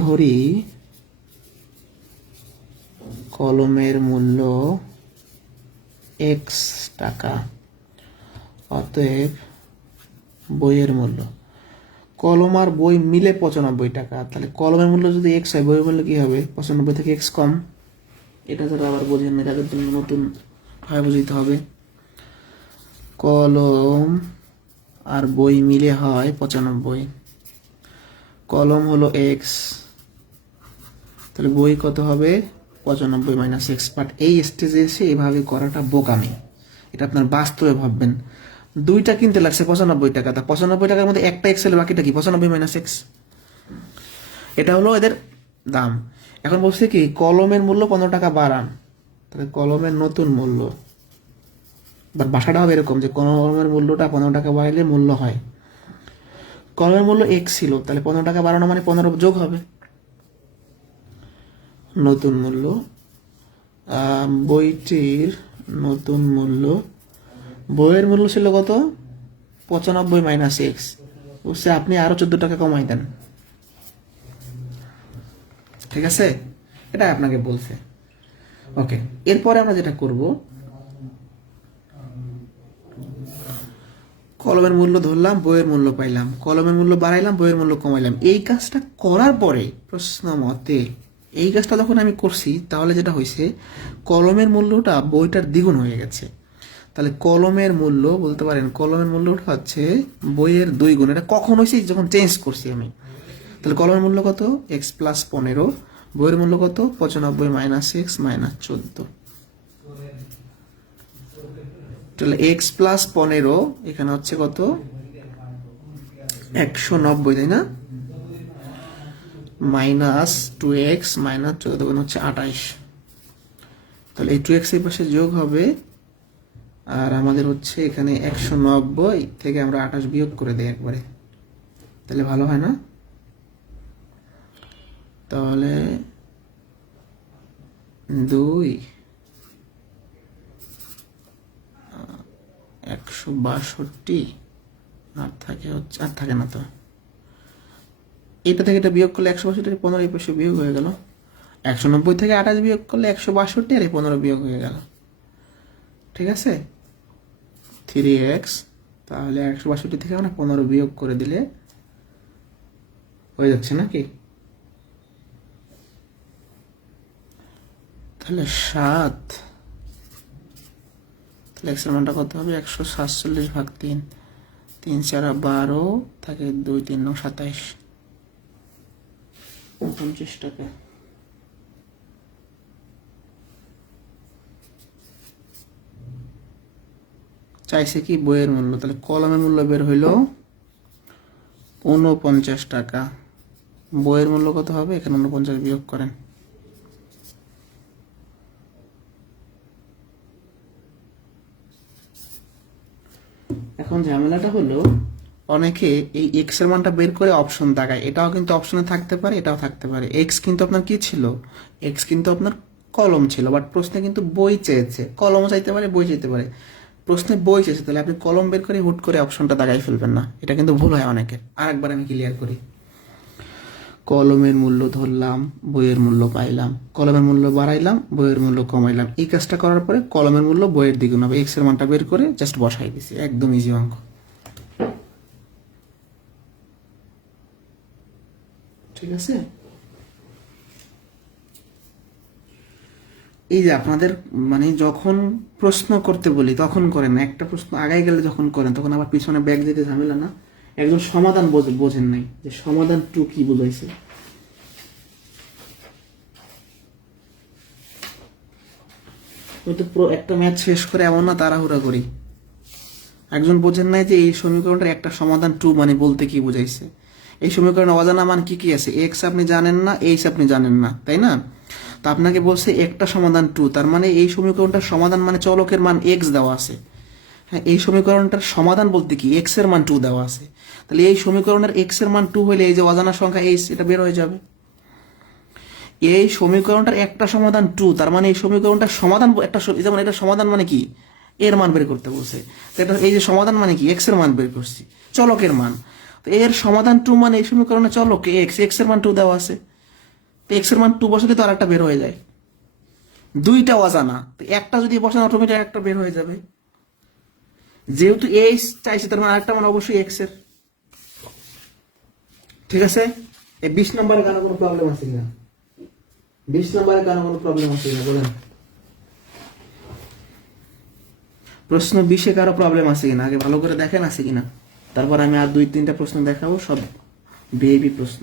ধরি কলমের মূল্য x টাকা, অতএব বইয়ের মূল্য, কলম আর বই মিলে 95 টাকা, তাহলে কলমের মূল্য যদি x হয় বইয়ের মূল্য কি হবে 95 থেকে x কম। এটা যারা আবার বোঝেন না তাদের জন্য নতুন ভাবে বুঝতে হবে। কলম আর বই মিলে হয় 95। কলম হলো এক্স, তাহলে বই কত হবে 95 মাইনাস এক্স। বাট এই স্টেজে এসে এভাবে করাটা বোকামি, এটা আপনার বাস্তবে ভাববেন। দুইটা কিনতে লাগছে 95 টাকা, তা 95 টাকার মধ্যে একটা এক্স এর বাকিটা কি 95 মাইনাস এক্স, এটা হলো এদের দাম। এখন বলছে কি কলমের মূল্য 15 টাকা বাড়ান, তাহলে কলমের নতুন মূল্য, বাট ভাষাটা হবে এরকম যে কলমের মূল্যটা 15 টাকা বাড়াইলে মূল্য হয়। কলমের মূল্য এক্স ছিল, তাহলে 15 টাকা বাড়ানো মানে 15 যোগ হবে নতুন মূল্য। বইটির নতুন মূল্য, বইয়ের মূল্য ছিল কত 95 মাইনাস এক্স, বুঝছে, আপনি আরো 14 টাকা কমাই দেন, ঠিক আছে, এটা আপনাকে বলছে। ওকে, এরপরে আমরা যেটা করব, কলমের মূল্য ধরলাম, বইয়ের মূল্য পাইলাম, কলমের মূল্য বাড়াইলাম, বইয়ের মূল্য কমাইলাম। এই কাজটা করার পরে প্রশ্ন মতে এই কাজটা যখন আমি করছি, তাহলে যেটা হয়েছে কলমের মূল্যটা বইটার দ্বিগুণ হয়ে গেছে। তাহলে কলমের মূল্য বলতে পারেন, কলমের মূল্যটা হচ্ছে বইয়ের 2 গুণ। এটা কখন হয়েছে যখন চেঞ্জ করছি আমি। তাহলে কলমের মূল্য কত এক্স প্লাস 15, বইয়ের মূল্য কত 95 মাইনাস এক্স মাইনাস 14। তাহলে এক্স প্লাস 15 এখানে হচ্ছে কত 190, তাই না, মাইনাস 2x মাইনাস 14 হচ্ছে 28। তাহলে এই 2x এর পাশে যোগ হবে, আর আমাদের হচ্ছে এখানে 190 থেকে আমরা 28 বিয়োগ করে দেই একবারে, তাহলে ভালো হয় না। তাহলে 2 162 আর থাকে হচ্ছে, আর থাকে না তো, এটা থেকে এটা বিয়োগ করলে 162 15 এই পাশে বিয়োগ হয়ে গেল, 190 থেকে 28 বিয়োগ করলে 162 আর 15 বিয়োগ হয়ে গেল, ঠিক আছে 3x। তাহলে 162 থেকে আমরা 15 বিয়োগ করে দিলে হয়ে যাচ্ছে নাকি, তাহলে 7, তাহলে x এর মানটা কত হবে 147 ভাগ 3, 3 4 12 থাকে 2 3 9 27, 49 টাকা। চাইছে কি বইয়ের মূল্য, তাহলে কলমের মূল্য বের হইল 49 টাকা, বইয়ের মূল্য কত হবে এখানে 49 বিয়োগ করেন। এখন ঝামেলাটা হলো অনেকে এই এক্স এর মানটা বের করে অপশন তাকায়, এটাও কিন্তু অপশনে থাকতে পারে, এটাও থাকতে পারে। এক্স কিন্তু আপনার কি ছিল, এক্স কিন্তু আপনার কলম ছিল, বাট প্রশ্নে কিন্তু বই চেয়েছে, কলমও চাইতে পারে বই চাইতে পারে, প্রশ্নে বই চেয়েছে, তাহলে আপনি কলম বের করে হুট করে অপশনটা দাগাই ফেলবেন না, এটা কিন্তু ভুল হয় অনেকের। আরেকবার আমি ক্লিয়ার করি, কলমের মূল্য ধরলাম, বইয়ের মূল্য পাইলাম, কলমের মূল্য বাড়াইলাম, বইয়ের মূল্য কমাইলাম। এই কাজটা করার পরে কলমের মূল্য বইয়ের দ্বিগুণ হবে, এক্স এর মানটা বের করে জাস্ট বসাই দিছি, একদম ইজি অঙ্ক, ঠিক আছে। এই যে আপনাদের মানে যখন প্রশ্ন করতে বলি তখন করেন, একটা প্রশ্ন আগাই গেলে যখন করেন তখন আবার পিছনে ব্যাগ দিতে ঝামেলা না, একজন সমাধান বোঝেন নাই যে সমাধান টু কি বোঝাইছে। একটা ম্যাথ শেষ করে এমন না তাড়াহুড়া করি, একজন বোঝেন নাই যে এই সমীকরণটার একটা সমাধান টু মানে বলতে কি বোঝাইছে। এই সমীকরণে অজানা মান কি কি আছে, এক্স আপনি জানেন না, এইচ আপনি জানেন না, তাই না। তো আপনাকে বলছে একটা সমাধান টু, তার মানে এই সমীকরণটার সমাধান মানে চলকের মান এক্স দেওয়া আছে। হ্যাঁ, এই সমীকরণটার সমাধান বলতে কি এক্স এর মান 2 দেওয়া আছে, তাহলে এই সমীকরণের এক্স এর মান 2 হলে এই যে অজানা সংখ্যা এইচ এটা বের হয়ে যাবে। এই সমীকরণটার একটা সমাধান 2, তার মানে এই সমীকরণটার সমাধান একটা, যেমন এটা সমাধান মানে কি এর মান বের করতে বলছে, এটা এই যে সমাধান মানে কি এক্স এর মান বের করছি, চলকের মান। তো এর সমাধান 2 মানে এই সমীকরণে চলক এক্স, এক্স এর মান 2 দেওয়া আছে, তো এক্স এর মান 2 বসালে তো আর একটা বের হয়ে যায়, দুইটা অজানা, তো একটা যদি বসান অটোমেটিক একটা বের হয়ে যাবে। যেহেতু এইচ চাইছে তার মানে আরেকটা মানে অবশ্যই এক্স এর, ঠিক আছে। এই 20 নম্বরে কারো কোনো প্রবলেম আছে কিনা, 20 নম্বরে কারো কোনো প্রবলেম আছে কিনা বলেন, প্রশ্ন 20-এ কারো প্রবলেম আছে কিনা আগে ভালো করে দেখেন আছে কিনা। তারপর আমি আর 2-3টা প্রশ্ন দেখাবো, সব বিহেভি প্রশ্ন।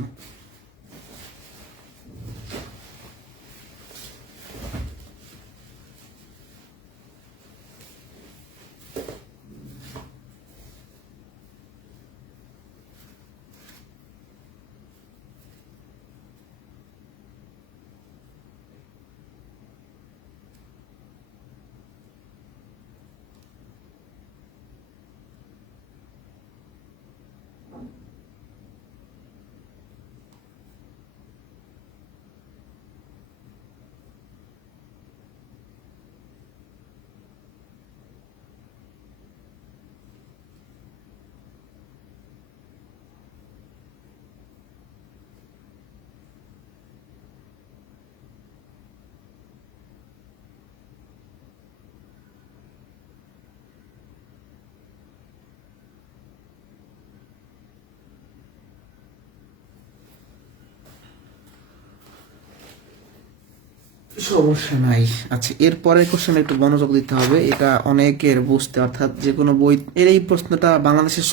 সমস্যা নাই। আচ্ছা, এরপরের কোশ্চেন একটু মনোযোগ দিতে হবে, এটা অনেকের বুঝতে, অর্থাৎ যে কোনো বই এর এই প্রশ্নটা বাংলাদেশের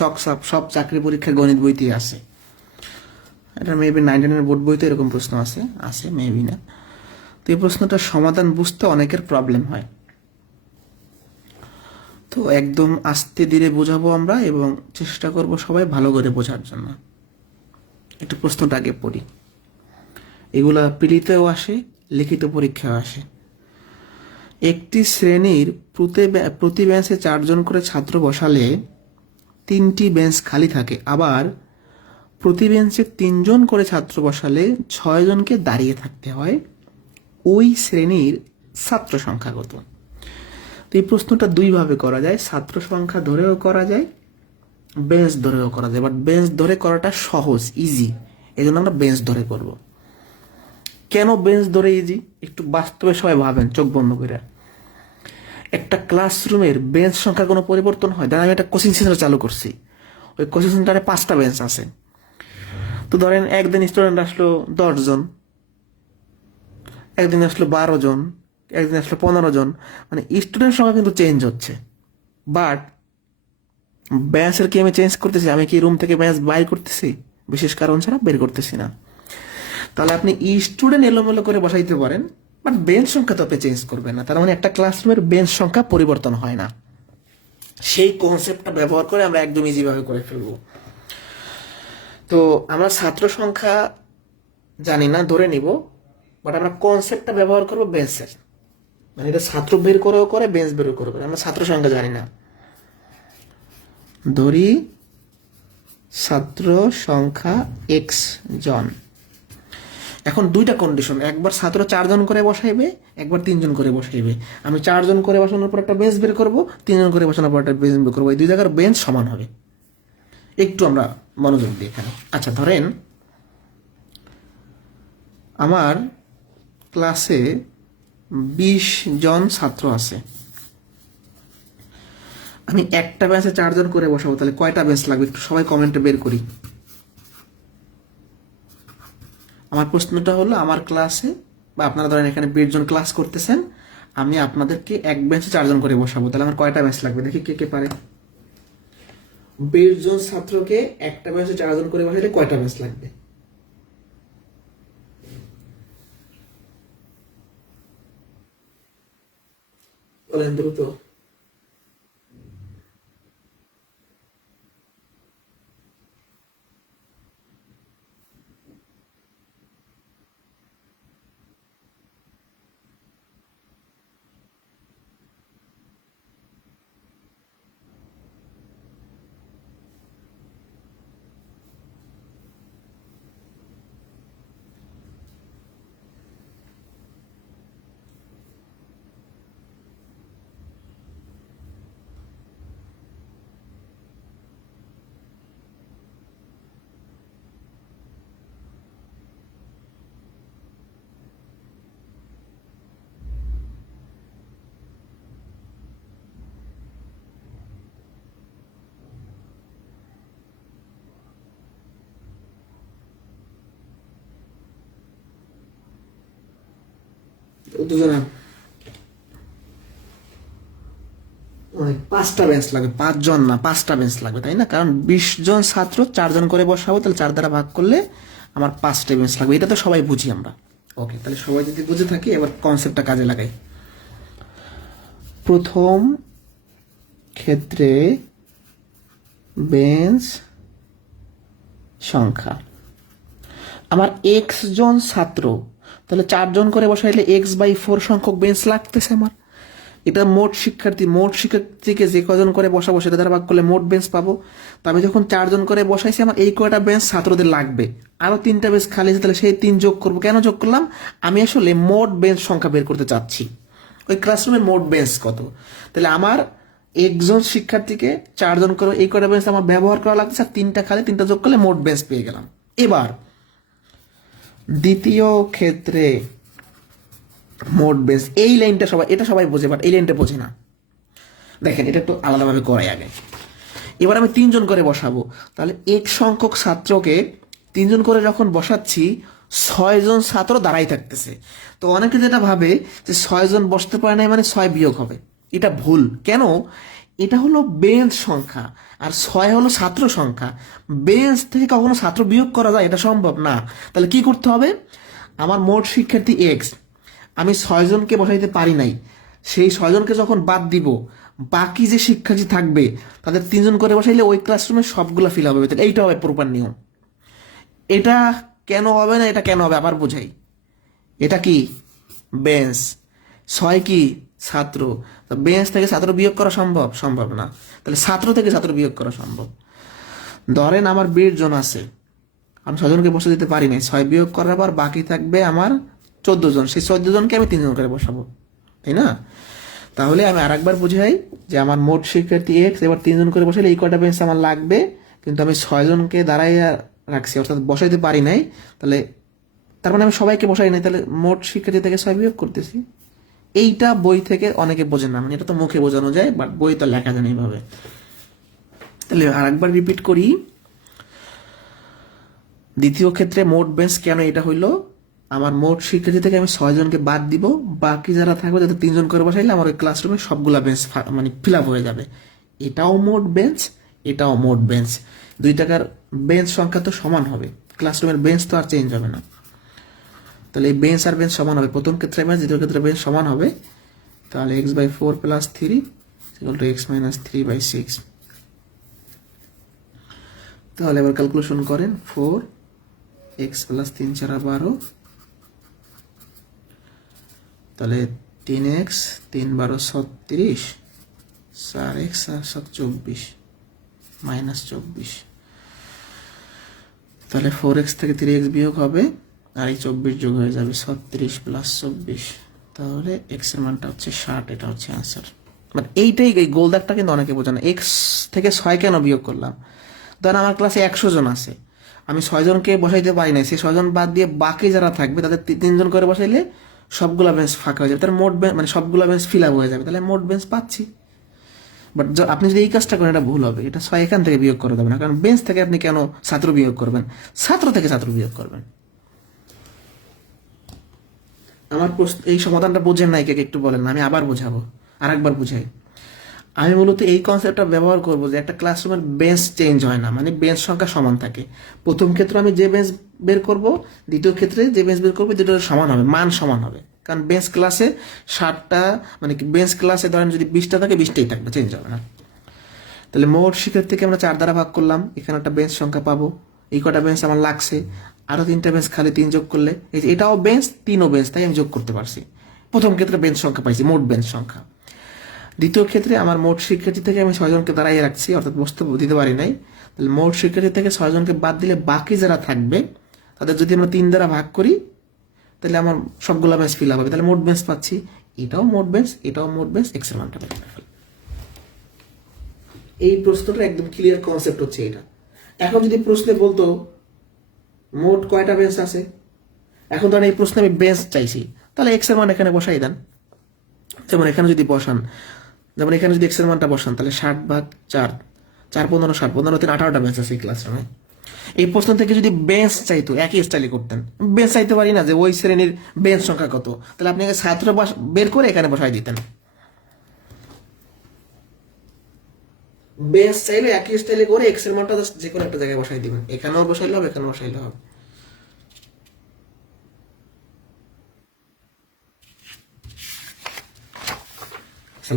সব চাকরি পরীক্ষার গণিত বইতেই আছে। এটা মেবি 99 বোর্ড বইতে এরকম প্রশ্ন আছে, মেবি না। তো এই প্রশ্নটার সমাধান বুঝতে অনেকের প্রবলেম হয়, তো একদম আস্তে ধীরে বোঝাবো আমরা এবং চেষ্টা করব সবাই ভালো করে বোঝার জন্য। একটু প্রশ্নটা আগে পড়ি। এগুলা পিলিতেও আসে, লিখিত পরীক্ষাও আসে। একটি শ্রেণীর প্রতি বেঞ্চে 4 জন করে ছাত্র বসালে 3টি বেঞ্চ খালি থাকে, আবার প্রতি বেঞ্চে 3 জন করে ছাত্র বসালে 6 জনকে দাঁড়িয়ে থাকতে হয়। ওই শ্রেণীর ছাত্র সংখ্যা কত? তো এই প্রশ্নটা দুইভাবে করা যায়, ছাত্র সংখ্যা ধরেও করা যায়, বেঞ্চ ধরেও করা যায়। বাট বেঞ্চ ধরে করাটা সহজ, ইজি, এই জন্য আমরা বেঞ্চ ধরে করব। কেন বেঞ্চ ধরে ইজি? একটু বাস্তবে সবাই ভাবেন চোখ বন্ধ করে। একটা ক্লাসরুমের বেঞ্চ সংখ্যার কোনো পরিবর্তন হয়? ধরেন আমি একটা কোচিং সেন্টার চালু করছি, ওই কোচিং সেন্টারে 5টা বেঞ্চ আছে। তো ধরেন একদিন স্টুডেন্ট আসলো 10 জন, একদিন আসলো 12 জন, একদিন আসলো 15 জন, মানে স্টুডেন্ট সংখ্যা কিন্তু চেঞ্জ হচ্ছে। বাট ব্যাচের কি আমি চেঞ্জ করতেছি? আমি কি রুম থেকে ব্যাচ বাইর করতেছি? বিশেষ কারণ ছাড়া বের করতেছি না। তাহলে আপনি স্টুডেন্ট এলোমেলো করে বসাইতে পারেন, বাট বেঞ্চ সংখ্যা তো আপনি চেঞ্জ করবেন না। তার মানে একটা ক্লাসরুমের বেঞ্চ সংখ্যা পরিবর্তন হয় না। সেই কনসেপ্টটা ব্যবহার করে আমরা একদম ইজিভাবে করে ফেলবো। তো আমরা ছাত্র সংখ্যা জানি না, ধরে নিব, বাট আমরা কনসেপ্টটা ব্যবহার করবো বেঞ্চের। মানে এটা ছাত্র বের করেও করে, বেঞ্চ বের করেও করে, আমরা ছাত্র সংখ্যা জানি না। ধরি ছাত্র সংখ্যা x জন। এখন 2টা কন্ডিশন, একবার ছাত্র 4 জন করে বসাইবে, একবার 3 জন করে বসাইবে। আমি 4 জন করে বসানোর পর একটা বেঞ্চ বের করবো, 3 জন করে বসানোর পর একটা বেঞ্চ বের করবো, এই 2 জায়গার বেঞ্চ সমান হবে। একটু আমরা মনোযোগ দিই এখানে। আচ্ছা, ধরেন আমার ক্লাসে 20 জন ছাত্র আছে, আমি একটা বেঞ্চে 4 জন করে বসাবো, তাহলে কয়টা বেঞ্চ লাগবে একটু সবাই কমেন্টে বের করি। আমার প্রশ্নটা হলো, আমার ক্লাসে বা আপনারা ধরেন এখানে 20 জন ক্লাস করতেছেন, আমি আপনাদেরকে এক বেঞ্চে 4 জন করে বসাবো, তাহলে আমার কয়টা বেঞ্চ লাগবে? দেখি কে কে পারে। 20 জন ছাত্রকে একটা বেঞ্চে 4 জন করে বসাইলে কয়টা বেঞ্চ লাগবে? বলেন দ্রুত। দুজনা 5 5টা বেঞ্চ লাগবে, 5 জন না 5টা বেঞ্চ লাগবে, তাই না? কারণ 20 জন ছাত্র 4 জন করে বসাবো, তাহলে 4 দ্বারা ভাগ করলে আমার 5টা বেঞ্চ লাগবে। এটা তো সবাই বুঝি আমরা। ওকে, তাহলে সবাই যদি বুঝে থাকি, এবার কনসেপ্টটা কাজে লাগাই। প্রথম ক্ষেত্রে বেঞ্চ সংখ্যা আমার এক্স জন ছাত্র, তাহলে 4 জন করে বসাইলে x/4 সংখ্যক বেঞ্চ লাগতেছে আমার। এটা মোট শিক্ষার্থীকে যে কজন করে বসাবো সেটা দ্বারা ভাগ করলে মোট বেঞ্চ পাবো। তো আমি যখন 4 জন করে বসাইছি, আমার এই কয়টা বেঞ্চ ছাত্রদের লাগবে, আরো 3টা বেঞ্চ খালি আছে, তাহলে সেই 3 যোগ করবো। কেন যোগ করলাম? আমি আসলে মোট বেঞ্চ সংখ্যা বের করতে চাচ্ছি, ওই ক্লাসরুমের মোট বেঞ্চ কত। তাহলে আমার একজন শিক্ষার্থীকে 4 জন করে এই কয়টা বেঞ্চ আমার ব্যবহার করা লাগছে, আর 3টা খালি, 3টা যোগ করলে মোট বেঞ্চ পেয়ে গেলাম। এবার দ্বিতীয় ক্ষেত্রে মোট বেঞ্চ, এই লাইনটা সবাই, এটা সবাই বোঝে, বাট এই লাইনটা বোঝে না। দেখেন, এটা একটু আলাদাভাবে করাই আগে। এবার আমি 3 জন করে বসাবো, তাহলে এক সংখ্যক ছাত্রকে 3 জন করে যখন বসাচ্ছি, 6 জন ছাত্র দাঁড়াই থাকতেছে। তো অনেকে যেটা ভাবে যে 6 জন বসতে পারে নাই মানে 6 বিয়োগ হবে। এটা ভুল। কেন? এটা হলো বেঞ্চ সংখ্যা, আর 6 হলো ছাত্র সংখ্যা। বেঞ্চ থেকে কখনো ছাত্র বিয়োগ করা যায়? এটা সম্ভব না। তাহলে কি করতে হবে? আমার মোট শিক্ষার্থী এক্স, আমি 6 জনকে বসাইতে পারি নাই, সেই 6 জনকে যখন বাদ দিব, বাকি যে শিক্ষার্থী থাকবে তাদের 3 জন করে বসাইলে ওই ক্লাসরুমে সবগুলা ফিল হবে। তাহলে এইটা হবে প্রপার নিয়ম। এটা কেন হবে না? এটা কেন হবে আবার বোঝাই। এটা কি? বেঞ্চ। 6 কি? ছাত্র। তো বেঞ্চ থেকে ছাত্র বিয়োগ করা সম্ভব? সম্ভব না। তাহলে ছাত্র থেকে ছাত্র বিয়োগ করা সম্ভব। ধরেন আমার 20 জন আছে, আমি 6 জনকে বসে দিতে পারি নাই, 6 বিয়োগ করার পর বাকি থাকবে আমার 14 জন। সেই 14 জনকে আমি 3 জন করে বসাবো, তাই না? তাহলে আমি আরেকবার বুঝাই যে আমার মোট শিক্ষার্থী এক্স, এবার 3 জন করে বসাইলে এই কটা বেঞ্চ আমার লাগবে, কিন্তু আমি 6 জনকে দাঁড়াইয়া রাখছি, অর্থাৎ বসাইতে পারি নাই। তাহলে তার মানে আমি সবাইকে বসাই নাই, তাহলে মোট শিক্ষার্থী থেকে 6 বিয়োগ করতেছি। এইটা বই থেকে অনেকে বোঝেন না, মানে এটা তো মুখে বোঝানো যায়, বাট বই তো লেখা যায় না এইভাবে। তাহলে আরেকবার রিপিট করি। দ্বিতীয় ক্ষেত্রে মোট বেঞ্চ কেন এটা হইলো, আমার মোট শিক্ষার্থী থেকে আমি 6 জনকে বাদ দিব, বাকি যারা থাকবে যাতে 3 জন করে বসাইলে আমার ওই ক্লাসরুমে সবগুলা বেঞ্চ মানে ফিল আপ হয়ে যাবে। এটাও মোট বেঞ্চ, এটাও মোট বেঞ্চ। 2 টাকার বেঞ্চ সংখ্যা তো সমান হবে, ক্লাসরুমের বেঞ্চ তো আর চেঞ্জ হবে না। তাহলে এই বেঞ্চ আর বেঞ্চ সমান হবে, প্রথম ক্ষেত্রে বেঞ্চ, দ্বিতীয় ক্ষেত্রে বেঞ্চ সমান হবে। তাহলে x/4 + 3 = x - 3/6। তাহলে এবার ক্যালকুলেশন করেন। 4 x + 3 × 4 = 12, তাহলে 3x 3 × 12 = 36, 4x আর 7 24 -24। তাহলে 4x থেকে 3x বিয়োগ হবে, আর এই 24 যোগ হয়ে যাবে 36 + 24। তাহলে x এর মানটা হচ্ছে 60। এটা হচ্ছে অ্যান্সার। মানে এইটাই, এই গোল দাগটা কিন্তু অনেকে বোঝে না। x থেকে 6 কেন বিয়োগ করলাম? ধর আমার ক্লাসে 100 জন আছে, আমি 6 জনকে বসাইতে পারি নাই, সেই 6 জন বাদ দিয়ে বাকি যারা থাকবে তাদের 3 জন করে বসাইলে সবগুলা বেঞ্চ ফাঁকা হয়ে যাবে, তার মোট বেঞ্চ মানে সবগুলা বেঞ্চ ফিল আপ হয়ে যাবে, তাহলে মোট বেঞ্চ পাচ্ছি। বাট আপনি যদি এই কাজটা করেন, এটা ভুল হবে। এটা 6 এখান থেকে বিয়োগ করা যাবে না, কারণ বেঞ্চ থেকে আপনি কেন ছাত্র বিয়োগ করবেন? ছাত্র থেকে ছাত্র বিয়োগ করবেন। আমার প্রশ্ন, এই সমাধানটা বোঝেন নাই, কে একটু বলেন না, আমি আবার বোঝাবো, আরেকবার বুঝাই। আমি মূলত এই কনসেপ্টটা ব্যবহার করবো যে একটা ক্লাসরুমের বেঞ্চ চেঞ্জ হয় না, মানে বেঞ্চ সংখ্যা সমান থাকে। প্রথম ক্ষেত্রে আমি যে বেঞ্চ বের করব, দ্বিতীয় ক্ষেত্রে যে বেঞ্চ বের করবো, দুটো সমান হবে, মান সমান হবে। কারণ বেঞ্চ ক্লাসে 60টা, মানে বেঞ্চ ক্লাসে ধরেন যদি 20টা থাকে, 20টাই থাকবে, চেঞ্জ হবে না। তাহলে মোট শিক্ষার্থীকে আমরা 4 দ্বারা ভাগ করলাম, এখানে একটা বেঞ্চ সংখ্যা পাবো। এই কটা বেঞ্চ আমার লাগছে, আরো 3টা বেঞ্চ খালি, 3 যোগ করলে এই যে এটাও বেঞ্চ, 3ও বেঞ্চ, তাই আমি যোগ করতে পারছি। প্রথম ক্ষেত্রে বেঞ্চ সংখ্যা পাইছি, মোট বেঞ্চ সংখ্যা। দ্বিতীয় ক্ষেত্রে আমার মোট শিক্ষার্থী থেকে আমি 6 জনকে দাঁড়াইয়ে রাখছি, অর্থাৎ বসতে দিতে পারি নাই। তাহলে মোট শিক্ষার্থী থেকে 6 জনকে বাদ দিলে বাকি যারা থাকবে তাদের যদি আমরা 3 দ্বারা ভাগ করি, তাহলে আমার সবগুলো বেঞ্চ ফিল আপ হবে, তাহলে মোট বেঞ্চ পাচ্ছি। এটাও মোট বেঞ্চ, এটাও মোট বেঞ্চ, এক্স এর মানটা বের করে ফেল। এই প্রশ্নটা একদম ক্লিয়ার কনসেপ্ট হচ্ছে এটা। এখন যদি প্রশ্নে বলতো মোট কয়টা বেঞ্চ আছে, এখন ধরেন এই প্রশ্নে আমি বেঞ্চ চাইছি, তাহলে এক্স এর মান এখানে বসাই দেন। যেমন এখানে যদি বসান, যেমন এখানে যদি এক্স এর মানটা বসান, তাহলে 60/4, 4 15 60, 15 3 18টা বেঞ্চ আছে এই ক্লাসরুমে। এই প্রশ্ন থেকে যদি বেঞ্চ চাইতো, একই স্টাইলে করতেন। বেঞ্চ চাইতে পারি না যে ওই শ্রেণীর বেঞ্চ সংখ্যা কত, তাহলে আপনি ছাত্র বের করে এখানে বসাই দিতেন। বেস চাইলে একই স্টাইলে করে এক্স এর মানটা জাস্ট যে কোনো একটা জায়গায় বসাই দিবেন, এখানেও বসাইলে হবে, এখানেও বসাইলে হবে।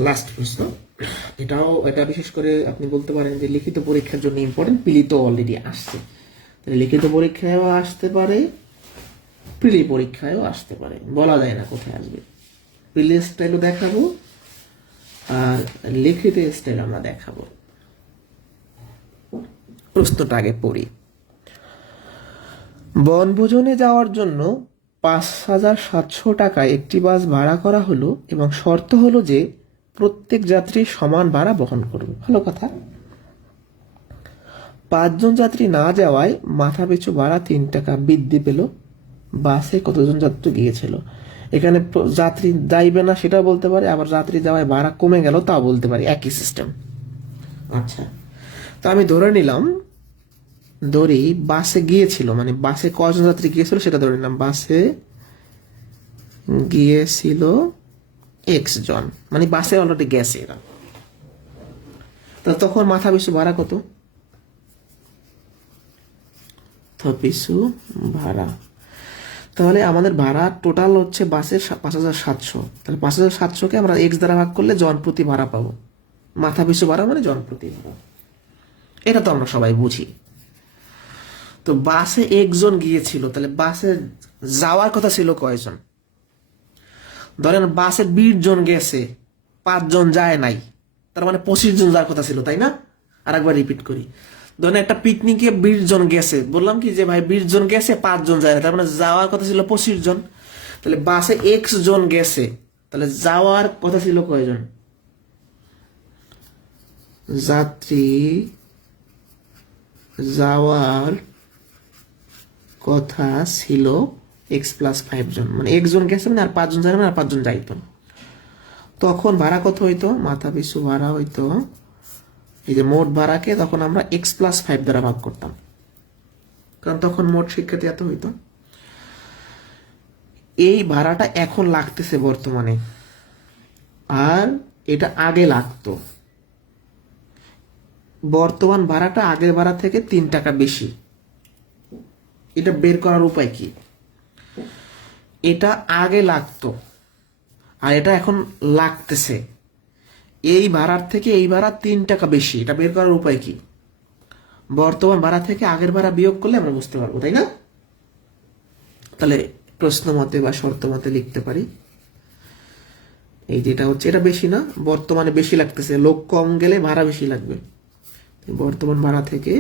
লাস্ট প্রশ্ন, এটা বিশেষ করে আপনি বলতে পারেন যে লিখিত পরীক্ষার জন্য ইম্পর্টেন্ট, পিলি তো অলরেডি আসছে, তাহলে লিখিত পরীক্ষায়ও আসতে পারে, প্রিলি পরীক্ষায়ও আসতে পারে, বলা যায় না কোথায় আসবে। প্রিলি স্টাইলও দেখাবো আর লিখিত স্টাইল আমরা দেখাবো। প্রশ্নটা আগে পড়ি। বনভোজনে যাওয়ার জন্য 5,700 টাকায় একটি বাস ভাড়া করা হলো এবং শর্ত হলো যে প্রত্যেক যাত্রী সমান ভাড়া বহন করবে। ভালো কথা। 5 জন যাত্রী না যাওয়ায় মাথা পিছু ভাড়া 3 টাকা বৃদ্ধি পেল। বাসে কতজন যাত্রী গিয়েছিল? এখানে যাত্রী যাইবে না সেটা বলতে পারে, আবার যাত্রী যাওয়ায় ভাড়া কমে গেল তাও বলতে পারি, একই সিস্টেম। আচ্ছা, তো আমি ধরে নিলাম, ধরি বাসে গিয়েছিল, মানে বাসে কজন যাত্রী গিয়েছিল সেটা ধরে নিলাম। বাসে গিয়েছিল এক্স জন, মানে বাসে অলরেডি গেছে এরা। তো তখন মাথা পিছু ভাড়া কত? পিছু ভাড়া, তাহলে আমাদের ভাড়া টোটাল হচ্ছে বাসের 5,700, তাহলে 5,700-কে আমরা এক্স দ্বারা ভাগ করলে জন প্রতি ভাড়া পাবো। মাথা পিছু ভাড়া মানে জন প্রতি ভাড়া, এটা তো আমরা সবাই বুঝি। তো বাসে একজন গিয়েছিল, তাহলে বাসে যাওয়ার কথা ছিল কয়জন? ধরেন বাসে 20 জন গেছে, 5 জন যায় নাই, তার মানে 25 জন যাওয়ার কথা ছিল, তাই না? আর একবার রিপিট করি, ধরেন একটা পিকনিকে 20 জন গেছে, বললাম কি যে ভাই 20 জন গেছে, 5 জন যায় না, তার মানে যাওয়ার কথা ছিল 25 জন। তাহলে বাসে এক্স জন গেছে, তাহলে যাওয়ার কথা ছিল কয়জন? যাত্রী যাওয়ার কথা ছিল এক্স প্লাস 5 জন, মানে একজন গেছে মানে আর 5 জন যাবে, আর 5 জন যাইতো। তখন ভাড়া কত হইতো? মাথা পিছু ভাড়া হইতো, এই যে মোট ভাড়াকে তখন আমরা এক্স প্লাস 5 দ্বারা ভাগ করতাম, কারণ তখন মোট শিক্ষার্থী এত হইতো। এই ভাড়াটা এখন লাগতেছে বর্তমানে, আর এটা আগে লাগতো। বর্তমান ভাড়াটা আগের ভাড়া থেকে 3 টাকা বেশি। এটা বের করার উপায় কি? এটা আগে লাগতো আর এটা এখন লাগতেছে, এই ভাড়ার থেকে এই ভাড়া 3 টাকা বেশি, এটা বের করার উপায় কি? বর্তমান ভাড়া থেকে আগের ভাড়া বিয়োগ করলে আমরা বুঝতে পারবো, তাই না? তাহলে প্রশ্ন মতে বা শর্ত মতে লিখতে পারি, এই যেটা হচ্ছে এটা বেশি না, বর্তমানে বেশি লাগতেছে, লোক কম গেলে ভাড়া বেশি লাগবে। বর্তমান ভাড়া থেকে,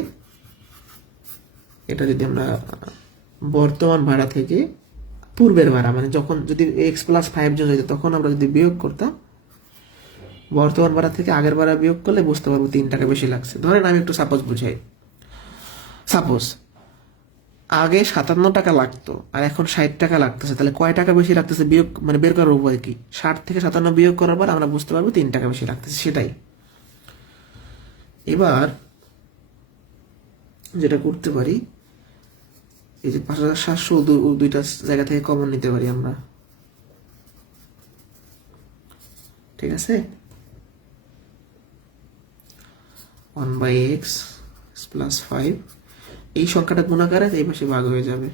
এটা যদি আমরা বর্তমান ভাড়া থেকে পূর্বের ভাড়া, মানে যখন যদি এক্স প্লাস 5 জন হইতো তখন আমরা যদি বিয়োগ করতাম, বর্তমান ভাড়া থেকে আগের ভাড়া বিয়োগ করলে বুঝতে পারবো 3 টাকা বেশি লাগছে। ধরেন আমি একটু সাপোজ বুঝাই, সাপোজ আগে 57 টাকা লাগতো আর এখন 60 টাকা লাগতেছে, তাহলে কয় টাকা বেশি লাগতেছে বিয়োগ, মানে বের করার উপায় কি? 60 থেকে 57 বিয়োগ করার পর আমরা বুঝতে পারবো 3 টাকা বেশি লাগতেছে, সেটাই। এবার যেটা করতে পারি, এই যে 5,700 দুইটা জায়গা থেকে কমন নিতে পারি আমরা, ঠিক আছে? 1/x প্লাস 5, এই সংখ্যাটা গুণাকারে এই পাশে ভাগ হয়ে যাবে।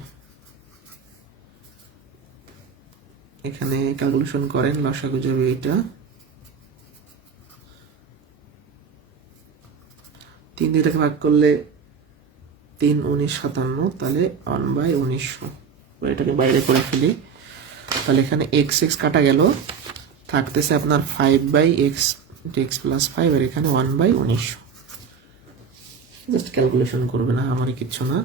এখানে ক্যালকুলেশন করেন, লসাগু যাবে এটা 3 দুইটাকে ভাগ করলে 3 19 57, তাহলে 1/1900। এটাকে বাইরে করে ফেলি, তাহলে এখানে এক্স এক্স কাটা গেল, থাকতেছে আপনার 5/x প্লাস 5, আর এখানে 1/1900। জাস্ট ক্যালকুলেশন করবে না, আমারই কিচ্ছু না।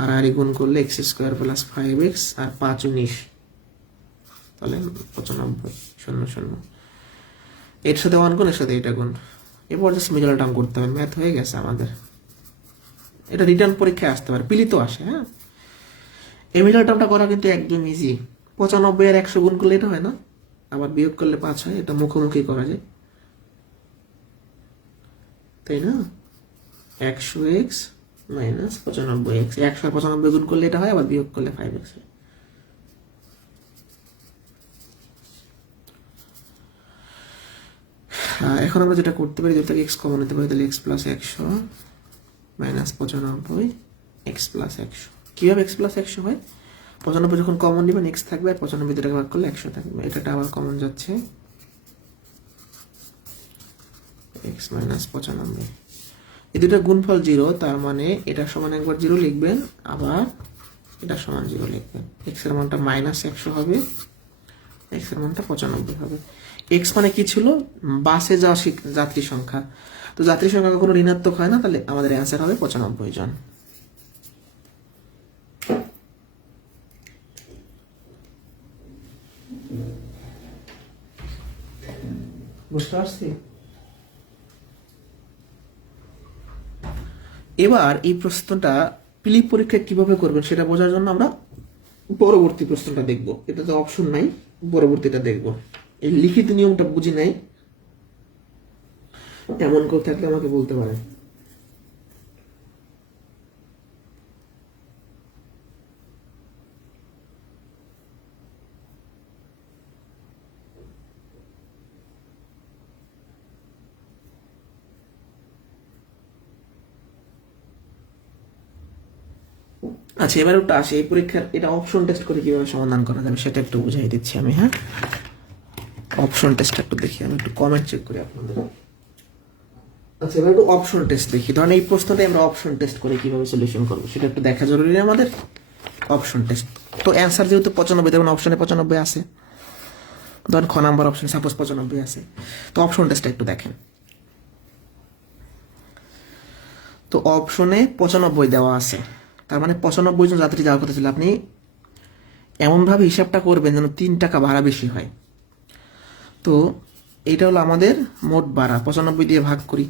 আর আর গুণ করলে এক্স স্কোয়ার প্লাস 5x আর 5 19, তাহলে 95 0 0। এর সাথে 1 গুণ, এর সাথে এটা গুণ, এরপর জাস্ট মিডল টার্ম করতে হবে, ম্যাথ হয়ে গেছে আমাদের। এটা রিটার্ন পরীক্ষায় আসতে পারে, পিলি তো আসে। হ্যাঁ, এই মিডল টার্মটা করা কিন্তু একদম ইজি। 95 আর 100 গুণ করলে এটা হয় না, আবার বিয়োগ করলে 5 হয়, এটা মুখোমুখি করা যায়, তাই না? 100x মাইনাস 95x, 100 আর 95 গুণ করলে এটা হয়, আবার বিয়োগ করলে 5x হয়। এখন আমরা যেটা করতে পারি, যেটা এক্স কমন নিতে পারি, তাহলে x plus 100 minus 95 x plus 100। কীভাবে এক্স প্লাস 100 হয়? 95 যখন কমন নেবেন এক্স থাকবে, আর 95 দুটাকে ভাগ করলে 100 থাকবে। এটা আবার কমন যাচ্ছে, এক্স মাইনাস 95। এই দুটো গুণফল 0, তার মানে এটা সমান একবার 0 লিখবেন, আবার এটা সমান 0 লিখবেন। এক্স এর মানটা মাইনাস 100 হবে, এক্স এর মানটা 95 হবে। এক্স মানে কি ছিল? বাসে যাওয়া যাত্রী সংখ্যা। তো যাত্রী সংখ্যা কখনো ঋণাত্মক হয় না, তাহলে আমাদের অ্যান্সার হবে 95 জন। বুঝতে পারছি? এবার এই প্রশ্নটা পিলি পরীক্ষা কিভাবে করবেন সেটা বোঝার জন্য আমরা পরবর্তী প্রশ্নটা দেখব। এটা তো অপশন নাই, পরবর্তীটা দেখব। এই লিখিত নিয়মটা বুঝি নাই, এমন কেউ থাকলে আমাকে বলতে পারে। আচ্ছা, এবার ওটা আসে, এই পরীক্ষার এটা অপশন টেস্ট করে কিভাবে সমাধান করা যাবে সেটা একটু বুঝাই দিচ্ছি আমি। হ্যাঁ, অপশন টেস্ট একটু দেখি, আমি একটু কমেন্ট চেক করি আপনাদের। আচ্ছা, এবার একটু অপশন টেস্ট দেখি। ধরেন এই প্রশ্নটা আমরা অপশন টেস্ট করে কিভাবে সলিউশন করবো সেটা একটু দেখা জরুরি আমাদের। অপশন টেস্ট তো অ্যান্সার যেহেতু 95, দেখুন অপশনে 95 আছে, ধরেন খ নাম্বার অপশন সাপোজ 95 আছে। তো অপশন টেস্টটা একটু দেখেন। তো অপশনে 95 দেওয়া আছে, তার মানে 95 জন যাত্রী যাওয়ার কথা ছিল। আপনি এমনভাবে হিসাবটা করবেন যেন 3 টাকা ভাড়া বেশি হয়। তো এইটা হলো আমাদের মোট ভাড়া, 95 দিয়ে ভাগ করি,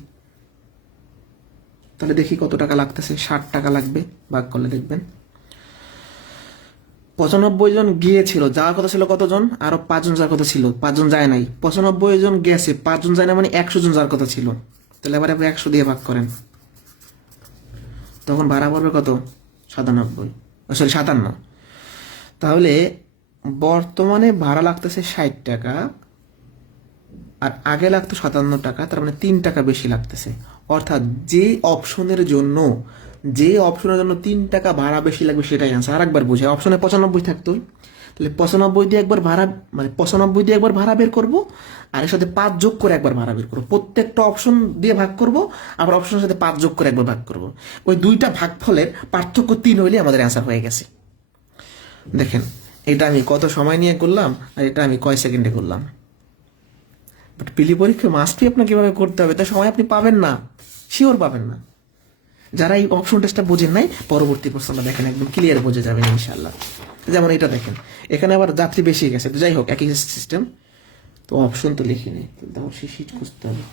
তাহলে দেখি কত টাকা লাগতেছে। 60 টাকা লাগবে, ভাগ করলে দেখবেন 95 জন গিয়েছিল, যাওয়ার কথা ছিল কতজন? আরো 5 জন যাওয়ার কথা ছিল, 5 জন যায় নাই। 95 জন গেছে, 5 জন যায় না, মানে 100 জন যাওয়ার কথা ছিল। তাহলে এবার আপনি 100 দিয়ে ভাগ করেন, তখন ভাড়া পড়বে কত? 97, সরি 57। তাহলে বর্তমানে ভাড়া লাগতেছে 60 টাকা, আর আগে লাগতো 57 টাকা, তার মানে 3 টাকা বেশি লাগতেছে। অর্থাৎ যে অপশনের জন্য 3 টাকা ভাড়া বেশি লাগবে সেটাই আনসার। আর একবার বুঝে, অপশনে 95 থাকতো, তাহলে 95 দিয়ে একবার ভাড়া, মানে 95 দিয়ে একবার ভাড়া বের করবো, আর এর সাথে 5 যোগ করে একবার ভাড়া বের করবো। প্রত্যেকটা অপশন দিয়ে ভাগ করব, আবার অপশনের সাথে 5 যোগ করে একবার ভাগ করব। ওই দুইটা ভাগফলের পার্থক্য 3 হইলে আমাদের অ্যান্সার হয়ে গেছে। দেখেন, এটা আমি কত সময় নিয়ে করলাম, আর এটা আমি কয় সেকেন্ডে করলাম। বাট পিলি পরীক্ষা মাস্টই আপনাকে কিভাবে করতে হবে, তাই সময় আপনি পাবেন না, শিওর পাবেন না। যারা এই অপশন টেস্টটা বোঝেন নাই, পরবর্তী প্রশ্নটা দেখেন, একদম ক্লিয়ার বোঝে যাবেন ইনশাল্লাহ। যেমন এটা দেখেন, এখানে আবার যাত্রী বেশি গেছে, তো যাই হোক একই সিস্টেম। তো অপশন তো লিখি নেই, তারপর সে শিট খুঁজতে হবে।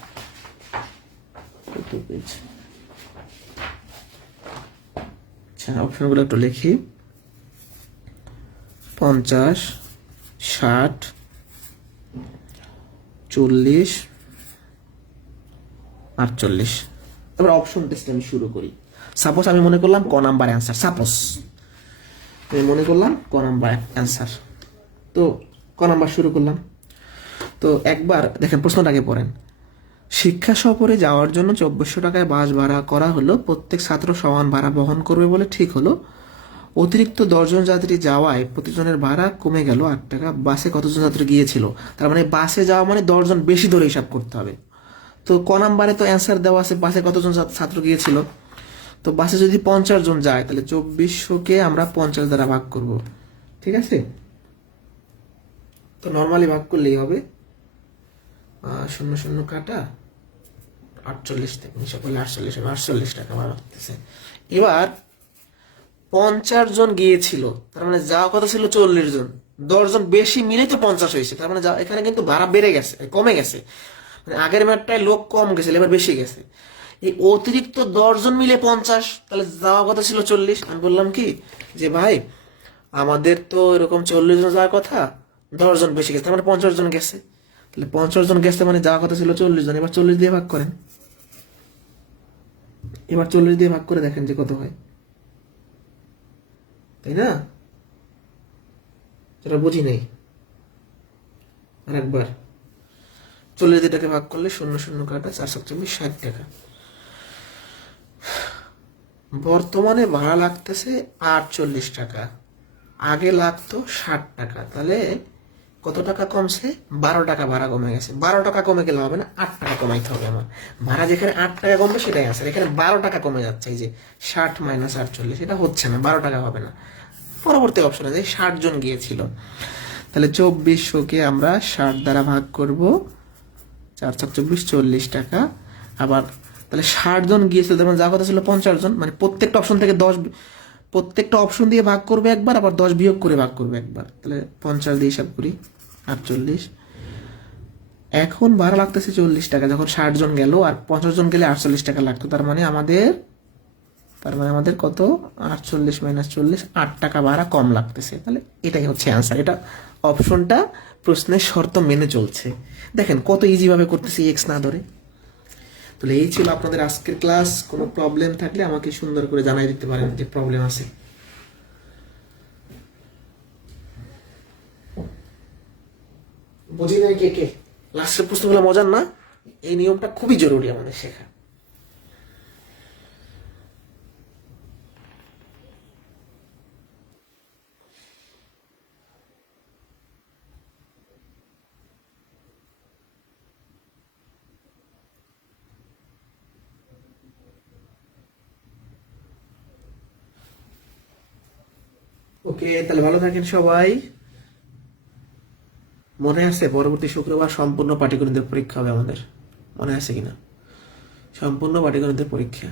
কত পেজ? আচ্ছা, অপশনগুলো একটু লিখি। 50, 60, 40, 48। এবার অপশন টেস্ট আমি শুরু করি। সাপোজ আমি মনে করলাম ক নাম্বার অ্যান্সার, সাপোজ আমি মনে করলাম ক নাম্বার অ্যান্সার। তো ক নাম্বার শুরু করলাম। তো একবার দেখেন প্রশ্নটাকে পড়েন। শিক্ষা সফরে যাওয়ার জন্য 2400 টাকায় বাস ভাড়া করা হলো, প্রত্যেক ছাত্র সমান ভাড়া বহন করবে বলে ঠিক হলো। অতিরিক্ত 10 জন যাত্রী যাওয়ায় প্রতিজনের ভাড়া কমে গেল 8 টাকা। বাসে কতজন যাত্রী গিয়েছিল? তার মানে বাসে যাওয়া মানে 10 জন বেশি ধরে হিসাব করতে হবে। তো ক নাম্বারে তো অ্যান্সার দেওয়া আছে বাসে কতজন ছাত্র গিয়েছিল। তো বাসে যদি 50 জন যায়, তাহলে 2400-কে আমরা 50 দ্বারা ভাগ করব, ঠিক আছে? তো নর্মালি ভাগ করলেই হবে, 0 কাটা 48 থেকে হিসাব করলে 48 হবে, 48 টাকা ভাড়া লাগতেছে। এবার 50 জন গিয়েছিল, তার মানে যাওয়া কথা ছিল 40 জন, 10 জন বেশি মিলে তো 50 হয়েছে, তার মানে এখানে কিন্তু ভাড়া বেড়ে গেছে, কমে গেছে। মানে আগের ম্যাটটায় লোক কম গেছিল, এবার বেশি গেছে। এই অতিরিক্ত 10 জন মিলে 50, তাহলে যাওয়া কথা ছিল 40। আমি বললাম কি যে ভাই, আমাদের তো এরকম 40 জন যাওয়ার কথা, 10 জন বেশি গেছে, তার মানে 50 জন গেছে। তাহলে 50 জন গেছে মানে যাওয়ার কথা ছিল 40 জন। এবার 40 দিয়ে ভাগ করেন, এবার 40 দিয়ে ভাগ করে দেখেন যে কত হয়, তাই না? যেটা বুঝি নাই, আর একবার 40 দিয়ে এটাকে ভাগ করলে 0 0 কাটা, 4 7 24, 60 টাকা। বর্তমানে ভাড়া লাগতেছে 48 টাকা, আগে লাগতো 60 টাকা। তাহলে কত টাকা কমছে? 12 টাকা ভাড়া কমে গেছে। 12 টাকা কমে গেলে হবে না, 8 টাকা কমাইতে হবে আমার। ভাড়া যেখানে 8 টাকা কমবে সেটাই আছে, এখানে 12 টাকা কমে যাচ্ছে। এই যে 60 মাইনাস 48, এটা হচ্ছে না, 12 টাকা হবে না। পরবর্তী অপশনে যে 60 জন গিয়েছিল, তাহলে 2400-কে আমরা 60 দ্বারা ভাগ করব, 4 7 24, 40 টাকা। আবার তাহলে 60 জন গিয়েছিল, তার মানে যা কথা ছিল 50 জন, মানে প্রত্যেকটা অপশন থেকে 10, প্রত্যেকটা অপশন দিয়ে ভাগ করবে একবার, আবার 10 বিয়োগ করে ভাগ করবে একবার। তাহলে 50 দিয়ে হিসাব করি, 48। এখন ভাড়া লাগতেছে 40 টাকা, যখন 60 জন গেল, আর 50 জন গেলে 48 টাকা লাগতো। তার মানে আমাদের কত? 48 মাইনাস 40, 8 টাকা ভাড়া কম লাগতেছে। তাহলে এটাই হচ্ছে অ্যান্সার। এটা অপশনটা প্রশ্নের শর্ত মেনে চলছে। দেখেন কত ইজি ভাবে করতেছি এক্স না ধরে। তাহলে এই ছিল আপনাদের আজকের ক্লাস। কোনো প্রবলেম থাকলে আমাকে সুন্দর করে জানাই দিতে পারেন যে প্রবলেম আছে। বুঝি নাই কে? লাস্টের প্রশ্নগুলো মজার না? এই নিয়মটা খুবই জরুরি আমাদের শেখা। ওকে, তাহলে ভালো থাকেন সবাই। মনে আছে পরবর্তী শুক্রবার সম্পূর্ণ পাটিগণিতের পরীক্ষা হবে আমাদের? মনে আছে কিনা? সম্পূর্ণ পাটিগণিতের পরীক্ষা।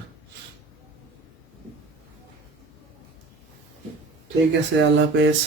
ঠিক আছে, আল্লাহ হাফেজ।